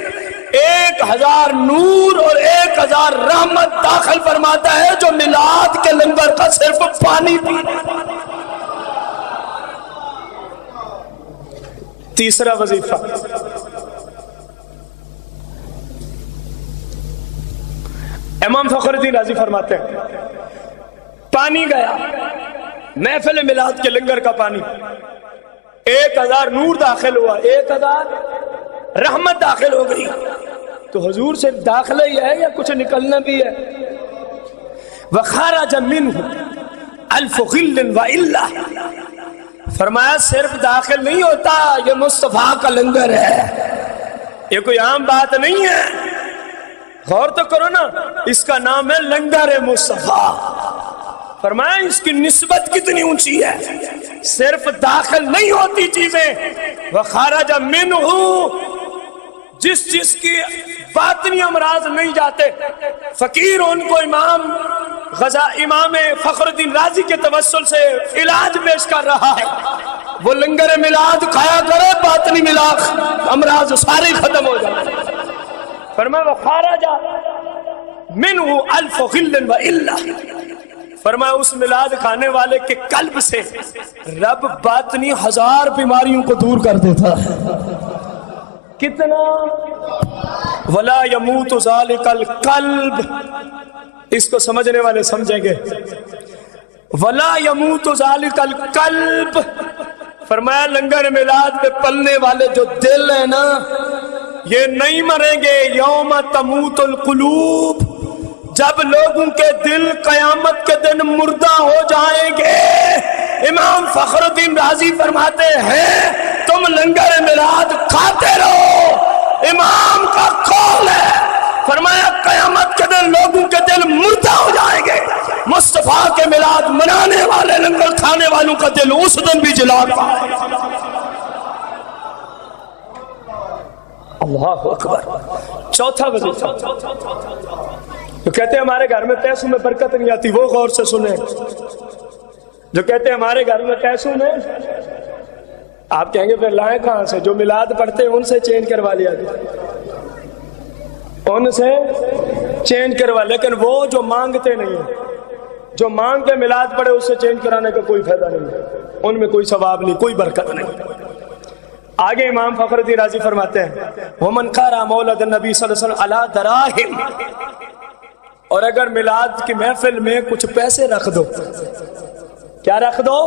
1000 نور اور 1000 رحمت داخل فرماتا ہے جو میلاد کے لنگر کا صرف پانی پینا۔ تیسرا وظیفہ امام فخر الدین رازی فرماتے ہیں پانی گیا محفل میلاد کے لنگر کا پانی، 1000 نور داخل ہوا، 1000 رحمت داخل ہو گئی، تو حضور سے داخلہ ہی ہے یا کچھ نکلنا بھی ہے؟ وَخَرَجَ مِنْهُ أَلْفُ غِلٍّ وَإِلَّا، فرمایا صرف داخل نہیں ہوتا، یہ مصطفیٰ کا لنگر ہے، یہ کوئی عام بات نہیں ہے۔ غور تو کرو نا، اس کا نام ہے لنگر مصطفیٰ۔ فرمایا اس کی نسبت کتنی اونچی ہے، صرف داخل نہیں ہوتی چیزیں۔ وَخَرَجَ مِنْهُ، جس کی باطنی امراض نہیں جاتے، فقیر ان کو امام فخر الدین رازی کے توسل سے علاج پیش کر رہا ہے، وہ لنگر میلاد کھایا کرے، باطنی امراض سارے ختم ہو جائے۔ فرمایا وَخَرَجَ مِنْهُ أَلْفُ غِلٍّ وَإِلَّا، فرمایا اس میلاد کھانے والے کے قلب سے رب باطنی 1000 بیماریوں کو دور کر دیتا ہے۔ کتنا؟ وَلَا يَمُوتُ ذَلِكَ الْقَلْبِ، اس کو سمجھنے والے سمجھیں گے۔ وَلَا يَمُوتُ ذَلِكَ الْقَلْبِ، فرمایا لنگر میلاد میں پلنے والے جو دل ہیں نا، یہ نہیں مریں گے۔ یوم تموت القلوب، جب لوگوں کے دل قیامت کے دن مردہ ہو جائیں گے۔ امام فخر الدین رازی فرماتے ہیں تم لنگر میلاد کھاتے رہو، امام کا قول ہے۔ فرمایا قیامت کے دن لوگوں کے دل مردہ ہو جائیں گے، مصطفیٰ کے میلاد منانے والے لنگر کھانے والوں کا دل اس دن بھی جلا پائے۔ اللہ اکبر۔ چوتھا وظیفہ، جو کہتے ہیں ہمارے گھر میں پیسوں میں برکت نہیں آتی، وہ غور سے سنیں۔ جو کہتے ہیں ہمارے گھر میں پیسوں میں، آپ کہیں گے پھر لائیں کہاں سے؟ جو میلاد پڑھتے ہیں ان سے چینج کروا لیا گیا، ان سے چینج کروا، لیکن وہ جو مانگتے نہیں ہیں، جو مانگ کے میلاد پڑھے اس سے چینج کرانے کا کوئی فائدہ نہیں ہے، ان میں کوئی ثواب نہیں، کوئی برکت نہیں۔ آگے امام فخر الدین رازی فرماتے ہیں وَمَنْ قَرَأَ مَوْلِدَ النَّبِي صلی اللہ علیہ وسلم عَلَى دَرَاهِمْ، اور اگر میلاد کی محفل میں کچھ پیسے رکھ دو، کیا رکھ دو؟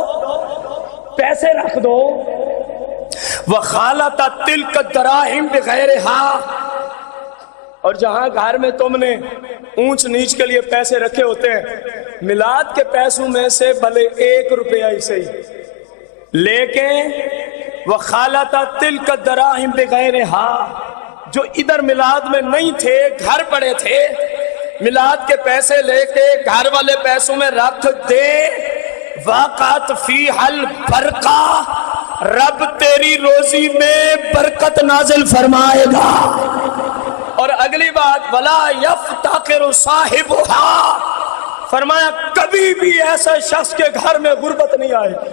پیسے رکھ دو۔ وَخَالَتَ تِلْكَ الدَّرَاهِمْ بِغَيْرِهَا، اور جہاں گھر میں تم نے اونچ نیچ کے لیے پیسے رکھے ہوتے ہیں، میلاد کے پیسوں میں سے بھلے 1 روپیہ ہی صحیح، لیکن وخالط تلک الدراہم بغیرہا، جو ادھر میلاد میں نہیں تھے، گھر پڑے تھے، میلاد کے پیسے لے کے گھر والے پیسوں میں رکھ دے، واقعت فی حل برکہ، رب تیری روزی میں برکت نازل فرمائے گا۔ اور اگلی بات ولا یفتقر صاحبھا، فرمایا کبھی بھی ایسے شخص کے گھر میں غربت نہیں آئے گی،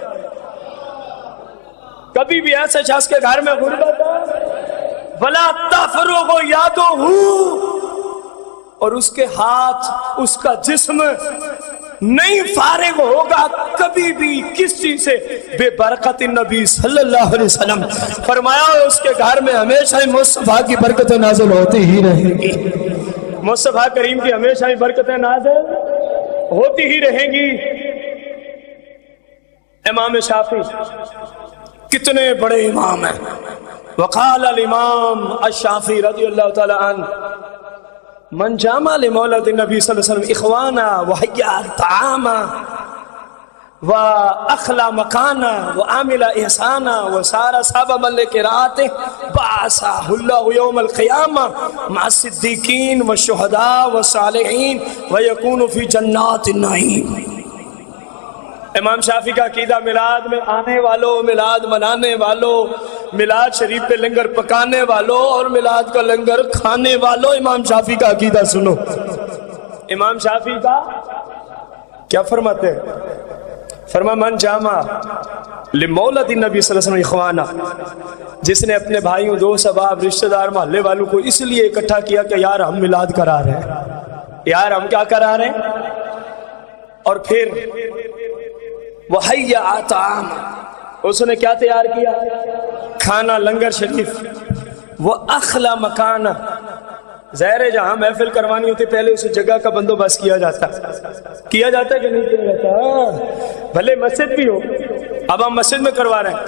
کبھی بھی ایسے شخص کے گھر میں غربت ولا تفرغ یادہ، اور اس کے ہاتھ، اس کا جسم نہیں فارغ ہوگا کبھی بھی کس چیز سے، بے برکت نبی صلی اللہ علیہ وسلم۔ فرمایا اس کے گھر میں ہمیشہ ہی مصطفیٰ کی برکتیں نازل ہوتی ہی رہیں گی، مصطفیٰ کریم کی ہمیشہ ہی برکتیں نازل ہوتی ہی رہیں گی۔ امام شافعی کتنے بڑے امام ہیں۔ وقال الامام الشافعی رضی اللہ تعالی عنہ من جامع لمولد النبی صلی اللہ علیہ وسلم اخوانا وحیا طعاما واخلا مکانا وعامل احسانا وسار سببا لقراءته بعثه اللہ یوم القیامہ مع الصدیقین والشہداء والصالحین ویکون فی جنات النعیم۔ امام شافعی کا عقیدہ میلاد میں آنے والوں، میلاد منانے والوں، میلاد شریف پہ لنگر پکانے والوں اور میلاد کا لنگر کھانے والوں، امام شافعی کا عقیدہ سنو۔ امام شافعی کا کیا فرماتے ہیں؟ فرما من جامع لمولد النبی صلی اللہ علیہ وسلم اخوانا، جس نے اپنے بھائیوں، دوست احباب، رشتہ دار، محلے والوں کو اس لیے اکٹھا کیا کہ یار ہم میلاد کرا رہے ہیں، یار ہم کیا کرا رہے ہیں، اور پھر وحیّ طعام، اس نے کیا تیار کیا؟ کھانا، لنگر شریف۔ وہ اخلا مکان، ظاہر ہے جہاں محفل کروانی ہوتی پہلے اس جگہ کا بندوبست کیا جاتا ہے کہ نہیں کیا جاتا؟ بھلے مسجد بھی ہو، اب ہم مسجد میں کروا رہے ہیں،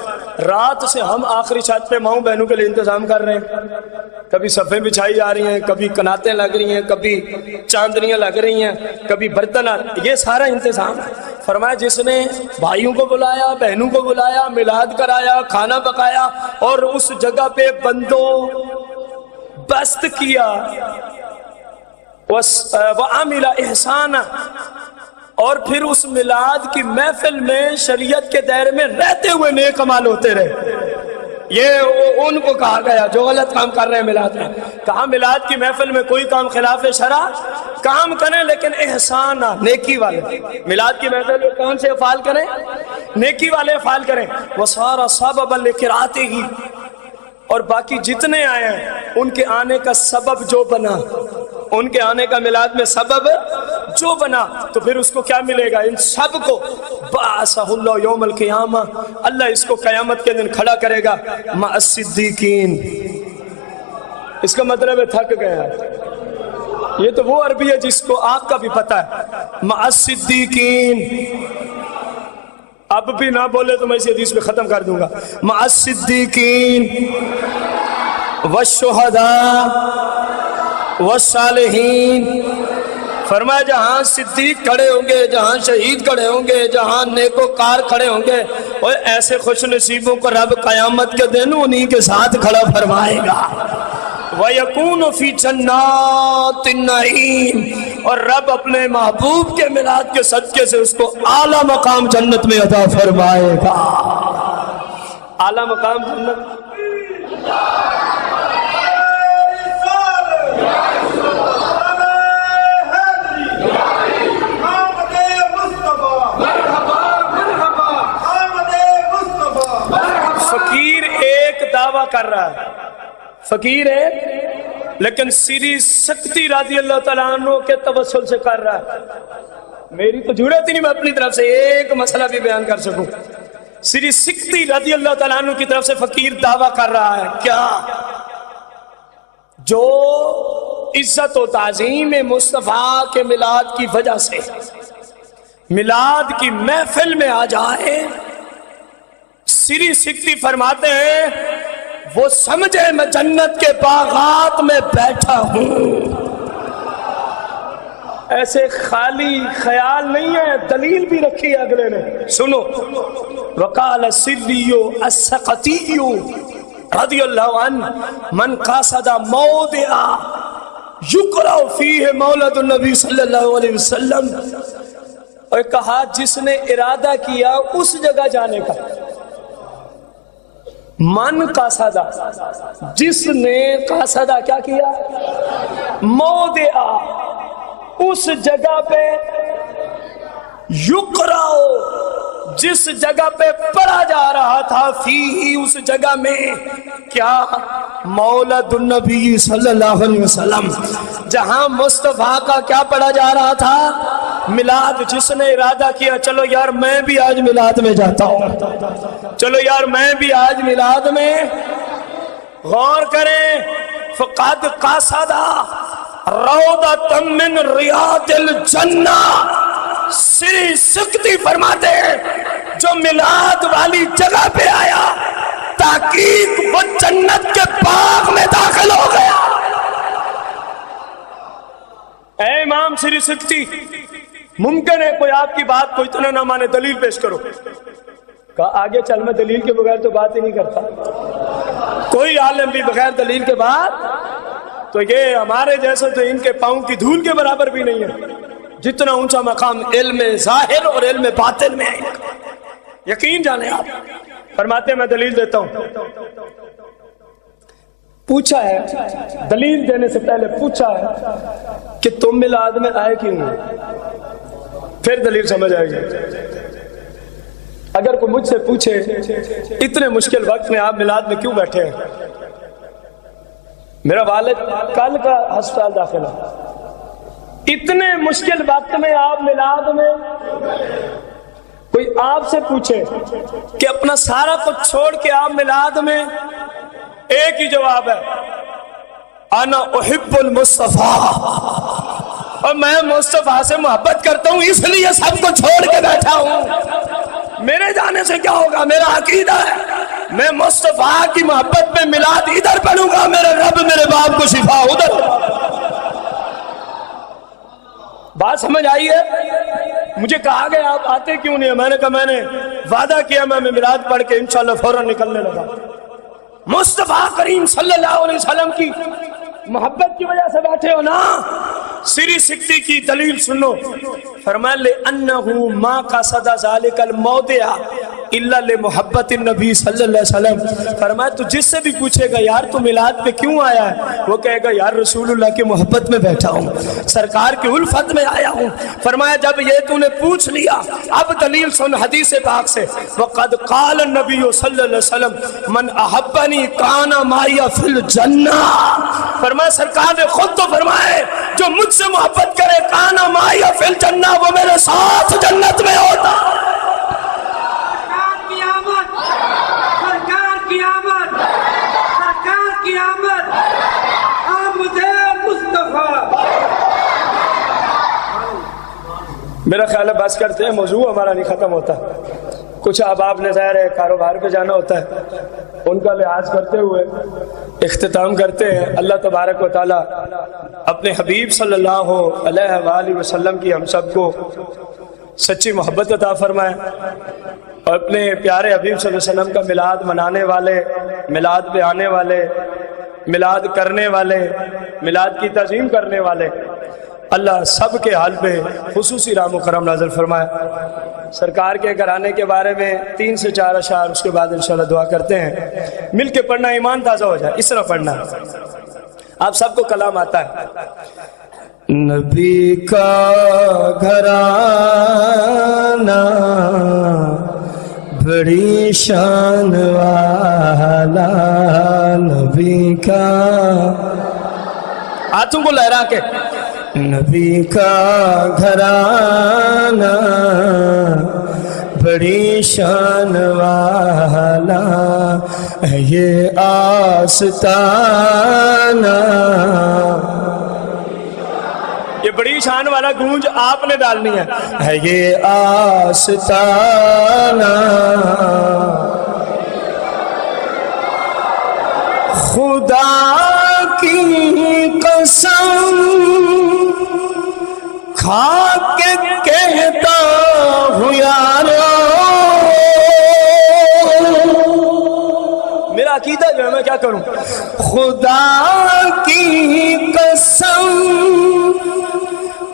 رات سے ہم آخری چھت پہ ماؤں بہنوں کے لیے انتظام کر رہے ہیں، کبھی صفیں بچھائی جا رہی ہیں، کبھی کناتیں لگ رہی ہیں، کبھی چاندنیاں لگ رہی ہیں، کبھی برتن، یہ سارا انتظام۔ فرمایا جس نے بھائیوں کو بلایا، بہنوں کو بلایا، میلاد کرایا، کھانا پکایا اور اس جگہ پہ بندوبست کیا، وعامل احسان، اور پھر اس میلاد کی محفل میں شریعت کے دائرے میں رہتے ہوئے نیک اعمال ہوتے رہے، یہ ان کو کہا گیا جو غلط کام کر رہے ہیں میلاد میں۔ کہا میلاد کی محفل میں کوئی کام خلاف شرع کام کریں لیکن احسان، نیکی والے، میلاد کی محفل میں کون سے افعال کریں؟ نیکی والے افعال کریں۔ وَصَارَ سَبَبًا لِقِرَاتِهِ، اور باقی جتنے آئے ہیں ان کے آنے کا سبب جو بنا، ان کے آنے کا میلاد میں سبب جو بنا، تو پھر اس کو کیا ملے گا؟ ان سب کو بعثہ اللہ یوم القیامہ، اللہ اس کو قیامت کے دن کھڑا کرے گا مع الصدیقین۔ اس کا مطلب ہے تھک گیا، یہ تو وہ عربی ہے جس کو آپ کا بھی پتہ ہے، مع الصدیقین۔ اب بھی نہ بولے تو میں اس حدیث میں ختم کر دوں گا۔ مع الصدیقین والشہداء والصالحین، فرمایا جہاں صدیق کھڑے ہوں گے، جہاں شہید کھڑے ہوں گے، جہاں نیکوکار کھڑے ہوں گے، اور ایسے خوش نصیبوں کو رب قیامت کے دن انہی کے ساتھ کھڑا فرمائے گا۔ وَيَكُونُ فِي جَنَّاتِ النَّعِيمِ، اور رب اپنے محبوب کے میلاد کے صدقے سے اس کو اعلیٰ مقام جنت میں عطا فرمائے گا۔ اعلیٰ مقام جنت، فقیر ایک دعویٰ کر رہا ہے، فقیر ہے لیکن سری سکتی رضی اللہ تعالیٰ عنہ کے توسل سے کر رہا ہے۔ میری تو ضرورت ہی نہیں میں اپنی طرف سے ایک مسئلہ بھی بیان کر سکوں۔ سری سکتی رضی اللہ تعالیٰ عنہ کی طرف سے فقیر دعویٰ کر رہا ہے کیا؟ جو عزت و تعظیم مصطفیٰ کے میلاد کی وجہ سے میلاد کی محفل میں آ جائے، سری سکتی فرماتے ہیں وہ سمجھے میں جنت کے باغات میں بیٹھا ہوں۔ ایسے خالی خیال نہیں ہے، دلیل بھی رکھی ہے اگلے نے، سنو۔ وقال سریو السقطیو رضی اللہ عنہ من قاصد موضع یقرأ فیہ مولد النبی صلی اللہ علیہ وسلم، اور کہا جس نے ارادہ کیا اس جگہ جانے کا، من قاصدہ، جس نے قاصدہ کیا کیا، موضع، اس جگہ پہ، یقرأ، جس جگہ پہ پڑھا جا رہا تھا، فی، اس جگہ میں کیا، مولد النبی صلی اللہ علیہ وسلم، جہاں مصطفیٰ کا کیا پڑھا جا رہا تھا، میلاد۔ جس نے ارادہ کیا چلو یار میں بھی آج میلاد میں جاتا ہوں، چلو یار میں بھی آج میلاد میں، غور کریں، فقد قاصد روضۃ من ریاض الجنہ، سری سکتی فرماتے ہیں جو میلاد والی جگہ پہ آیا، تحقیق وہ جنت کے باغ میں داخل ہو گیا۔ اے امام سری سکتی، ممکن ہے کوئی آپ کی بات کو اتنا نہ مانے، دلیل پیش کرو۔ کہا آگے چل، میں دلیل کے بغیر تو بات ہی نہیں کرتا، کوئی عالم بھی بغیر دلیل کے بات، تو یہ ہمارے جیسے تو ان کے پاؤں کی دھول کے برابر بھی نہیں ہے، جتنا اونچا مقام علم ظاہر اور علم باطن میں ہے، یقین جانے آپ۔ فرماتے میں دلیل دیتا ہوں، پوچھا ہے، دلیل دینے سے پہلے پوچھا ہے کہ تم میلاد میں آئے کیوں نہیں، پھر دلیل سمجھ آئے گی۔ اگر کوئی مجھ سے پوچھے اتنے مشکل وقت میں آپ میلاد میں کیوں بیٹھے ہیں، میرا والد کل کا ہسپتال داخل ہے، اتنے مشکل وقت میں آپ میلاد میں، کوئی آپ سے پوچھے کہ اپنا سارا کچھ چھوڑ کے آپ میلاد میں، ایک ہی جواب ہے، انا احب المصطفیٰ، اور میں مصطفیٰ سے محبت کرتا ہوں اس لیے سب کو چھوڑ کے بیٹھا ہوں، میرے جانے سے کیا ہوگا، میرا عقیدہ ہے میں مصطفیٰ کی محبت میں میلاد ادھر پڑھوں گا، میرے رب میرے باپ کو شفا ادھر۔ بات سمجھ آئی ہے؟ مجھے کہا گیا آپ آتے کیوں نہیں، میں نے کہا میں نے وعدہ کیا میں میلاد پڑھ کے انشاءاللہ فوراً نکلنے لگا۔ مصطفیٰ کریم صلی اللہ علیہ وسلم کی محبت کی وجہ سے بیٹھے ہو نا، سری سکتی کی دلیل سنو، فرمایا لِأَنَّهُ مَا قَصَدَ ذَلِكَ الْمَوْضِعَ إِلَّا لِمُحَبَّةِ النَّبِي صلی اللہ علیہ وسلم۔ فرمایا تو جس سے بھی پوچھے گا یار تو میلاد پہ کیوں آیا ہے، وہ کہے گا یار رسول اللہ کی محبت میں بیٹھا ہوں، سرکار کی الفت میں آیا ہوں۔ فرمایا جب یہ تو نے پوچھ لیا، اب دلیل سن حدیث پاک سے، وَقَدْ قَالَ النَّبِيُّ صلی اللہ علیہ وسلم مَنْ أَحَبَّنِي كَانَ مَعِيَ فِي الْجَنَّةِ، فرمایا سرکار نے خود تو فرمائے جو مجھ سے محبت کرے کانا مایا فی الجنہ، وہ میرے ساتھ جنت میں ہوتا۔ سرکار کی آمد، سرکار کی آمد، سرکار کی آمد، آمد مصطفیٰ۔ میرا خیال ہے بس کرتے ہیں، موضوع ہمارا نہیں ختم ہوتا، کچھ آپ نے ظاہر ہے کاروبار پہ جانا ہوتا ہے، ان کا لحاظ کرتے ہوئے اختتام کرتے ہیں۔ اللہ تبارک و تعالی اپنے حبیب صلی اللہ علیہ وآلہ وسلم کی ہم سب کو سچی محبت عطا فرمائے، اور اپنے پیارے حبیب صلی اللہ علیہ وسلم کا میلاد منانے والے، میلاد پہ آنے والے، میلاد کرنے والے، میلاد کی تعظیم کرنے والے، اللہ سب کے حال پہ خصوصی رحم و کرم نازل فرمائے۔ سرکار کے گھرانے کے بارے میں 3 سے 4 اشعار، اس کے بعد انشاءاللہ دعا کرتے ہیں، مل کے پڑھنا ایمان تازہ ہو جائے، اس طرح پڑھنا ہے۔ آپ سب کو کلام آتا ہے۔ نبی کا گھرانہ بڑی شان والا، نبی کا، ہاتھوں کو لہرا کے، نبی کا گھرانہ بڑی شان والا ہے یہ آستانہ، یہ بڑی شان والا گونج آپ نے ڈالنی ہے یہ آستانہ، خدا کی قسم عقیدہ جو ہے میں کیا کروں؟ خدا کی قسم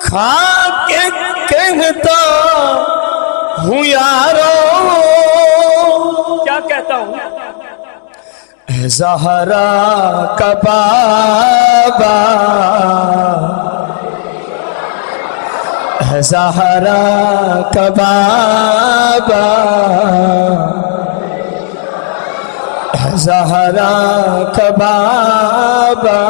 کھا کے کہتا ہوں یارو، کیا کہتا ہوں؟ اے زہرا کا بابا، اے زہرا کا بابا، اے زہرا کا بابا،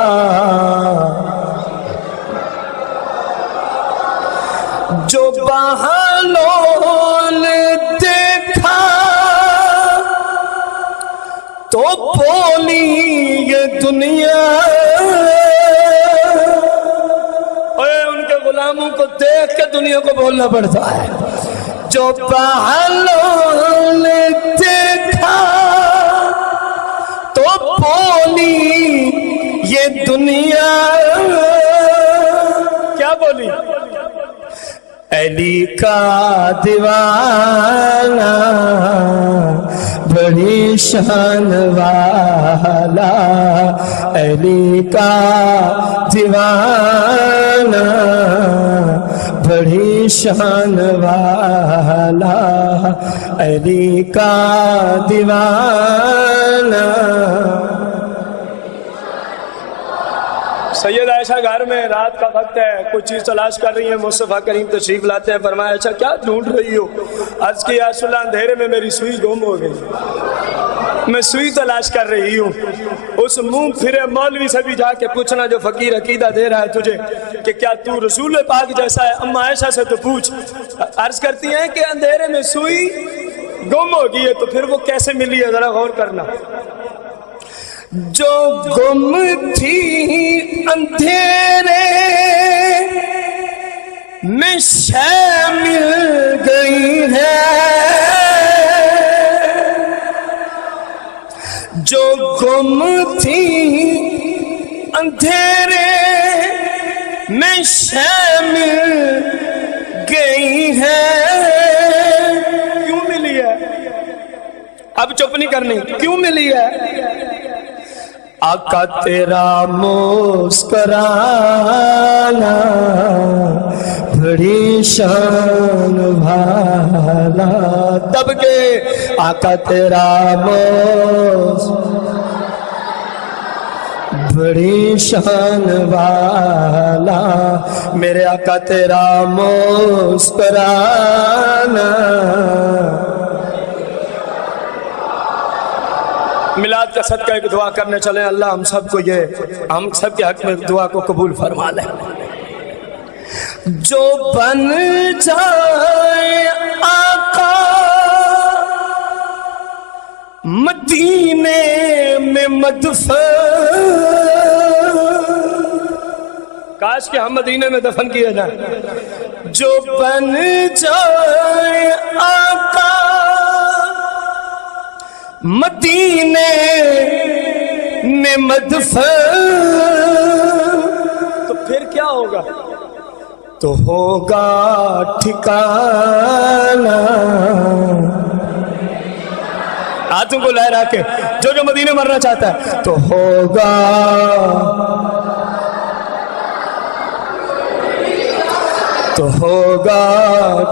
جو بہلول دیکھا تو بولی یہ دنیا، ان کے غلاموں کو دیکھ کے دنیا کو بولنا پڑتا ہے، جو بہلول دیکھا تو بولی یہ دنیا، کیا بولی؟ علی کا دیوانہ بڑی شان والا، علی کا دیوانہ بڑی شان والا، علی کا دیوانہ۔ سید عائشہ گھر میں رات کا وقت ہے، کچھ چیز تلاش کر رہی ہیں، مصطفیٰ کریم تشریف لاتے ہیں، فرمایا اچھا کیا ڈھونڈ رہی ہو؟ عرض کی یا رسول اللہ اندھیرے میں میری سوئی گم ہو گئی، میں سوئی تلاش کر رہی ہوں۔ اس منہ پھرے مولوی سے بھی جا کے پوچھنا جو فقیر عقیدہ دے رہا ہے تجھے کہ کیا تو رسول پاک جیسا ہے؟ اما عائشہ سے تو پوچھ۔ عرض کرتی ہیں کہ اندھیرے میں سوئی گم ہو گئی ہے، تو پھر وہ کیسے ملی ہے؟ ذرا غور کرنا۔ جو گم تھی اندھیرے میں شے مل گئی ہے، جو گم تھی اندھیرے میں شے مل گئی ہے، کیوں ملی ہے؟ اب چپ نہیں کرنی، کیوں ملی ہے؟ آقا تیرا مسکرانا بڑی شان والا، تب کے آقا تیرا بڑی شان والا، میرے آقا تیرا مسکرانا۔ میلاد کا صدقہ ایک دعا کرنے چلیں، اللہ ہم سب کو ہم سب کے حق میں دعا کو قبول فرما لے۔ جو بن جائے آقا مدینے میں مدفن، کاش کہ ہم مدینے میں دفن کیے جائیں۔ جو بن جائے آقا مدینے میں مدفن، تو پھر کیا ہوگا؟ تو ہوگا ٹھکانہ، ہاتھوں کو لہرا کے جو مدینے مرنا چاہتا ہے، تو ہوگا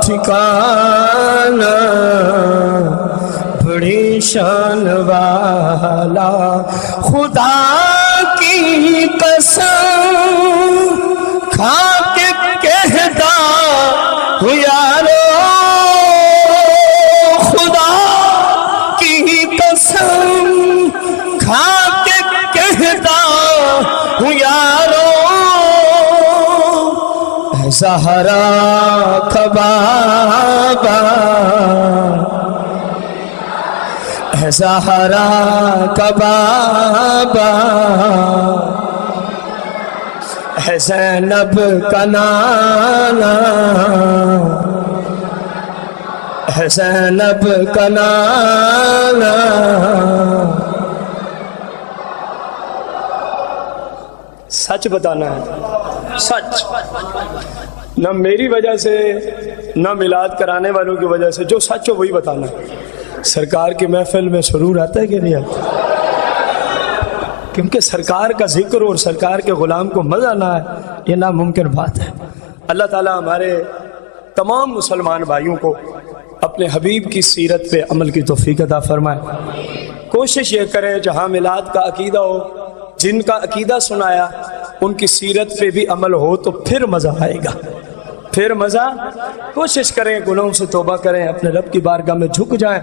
ٹھکانہ بڑی شان والا، خدا کی قسم کھا کے کہتا ہوں یارو، خدا کی قسم کھا کے کہتا ہوں یارو، زہرا کا بابا، زہرا کا بابا، زینب کا نانا، زینب کا نانا۔ سچ بتانا ہے، سچ، نہ میری وجہ سے نہ میلاد کرانے والوں کی وجہ سے، جو سچ ہو وہی بتانا ہے۔ سرکار کی محفل میں سرور آتا ہے کہ نہیں آتا؟ کیونکہ سرکار کا ذکر اور سرکار کے غلام کو مزہ نہ آئے یہ ناممکن بات ہے۔ اللہ تعالیٰ ہمارے تمام مسلمان بھائیوں کو اپنے حبیب کی سیرت پہ عمل کی توفیق عطا فرمائے۔ کوشش یہ کریں جہاں میلاد کا عقیدہ ہو، جن کا عقیدہ سنایا ان کی سیرت پہ بھی عمل ہو تو پھر مزہ آئے گا، پھر مزہ۔ کوشش کریں گناہوں سے توبہ کریں، اپنے رب کی بارگاہ میں جھک جائیں۔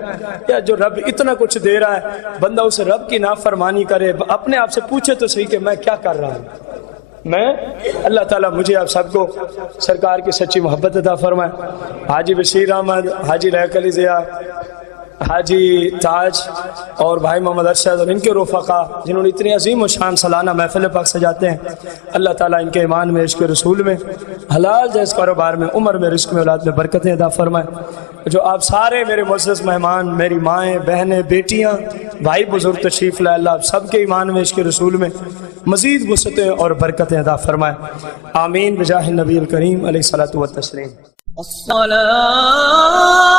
یا جو رب اتنا کچھ دے رہا ہے بندہ اسے رب کی نافرمانی کرے، اپنے آپ سے پوچھے تو صحیح کہ میں کیا کر رہا ہوں میں۔ اللہ تعالیٰ مجھے آپ سب کو سرکار کی سچی محبت عطا فرمائے۔ حاجی بشیر احمد، حاجی لیاقت علی ضیاء، حاجی تاج اور بھائی محمد ارشد اور ان کے رفقا جنہوں نے اتنی عظیم و شان سالانہ محفل پاک سجاتے ہیں، اللہ تعالیٰ ان کے ایمان میں، عشق رسول میں، حلال جائز کاروبار میں، عمر میں، رزق میں، اولاد میں برکتیں عطا فرمائے۔ جو آپ سارے میرے معزز مہمان، میری مائیں، بہنیں، بیٹیاں، بھائی بزرگ تشریف لائے، اللہ آپ سب کے ایمان میں، عشق رسول میں مزید وسعتیں اور برکتیں عطا فرمائے۔ آمین بجاہ النبی الکریم علیہ الصلوۃ والتسلیم۔ الصلاة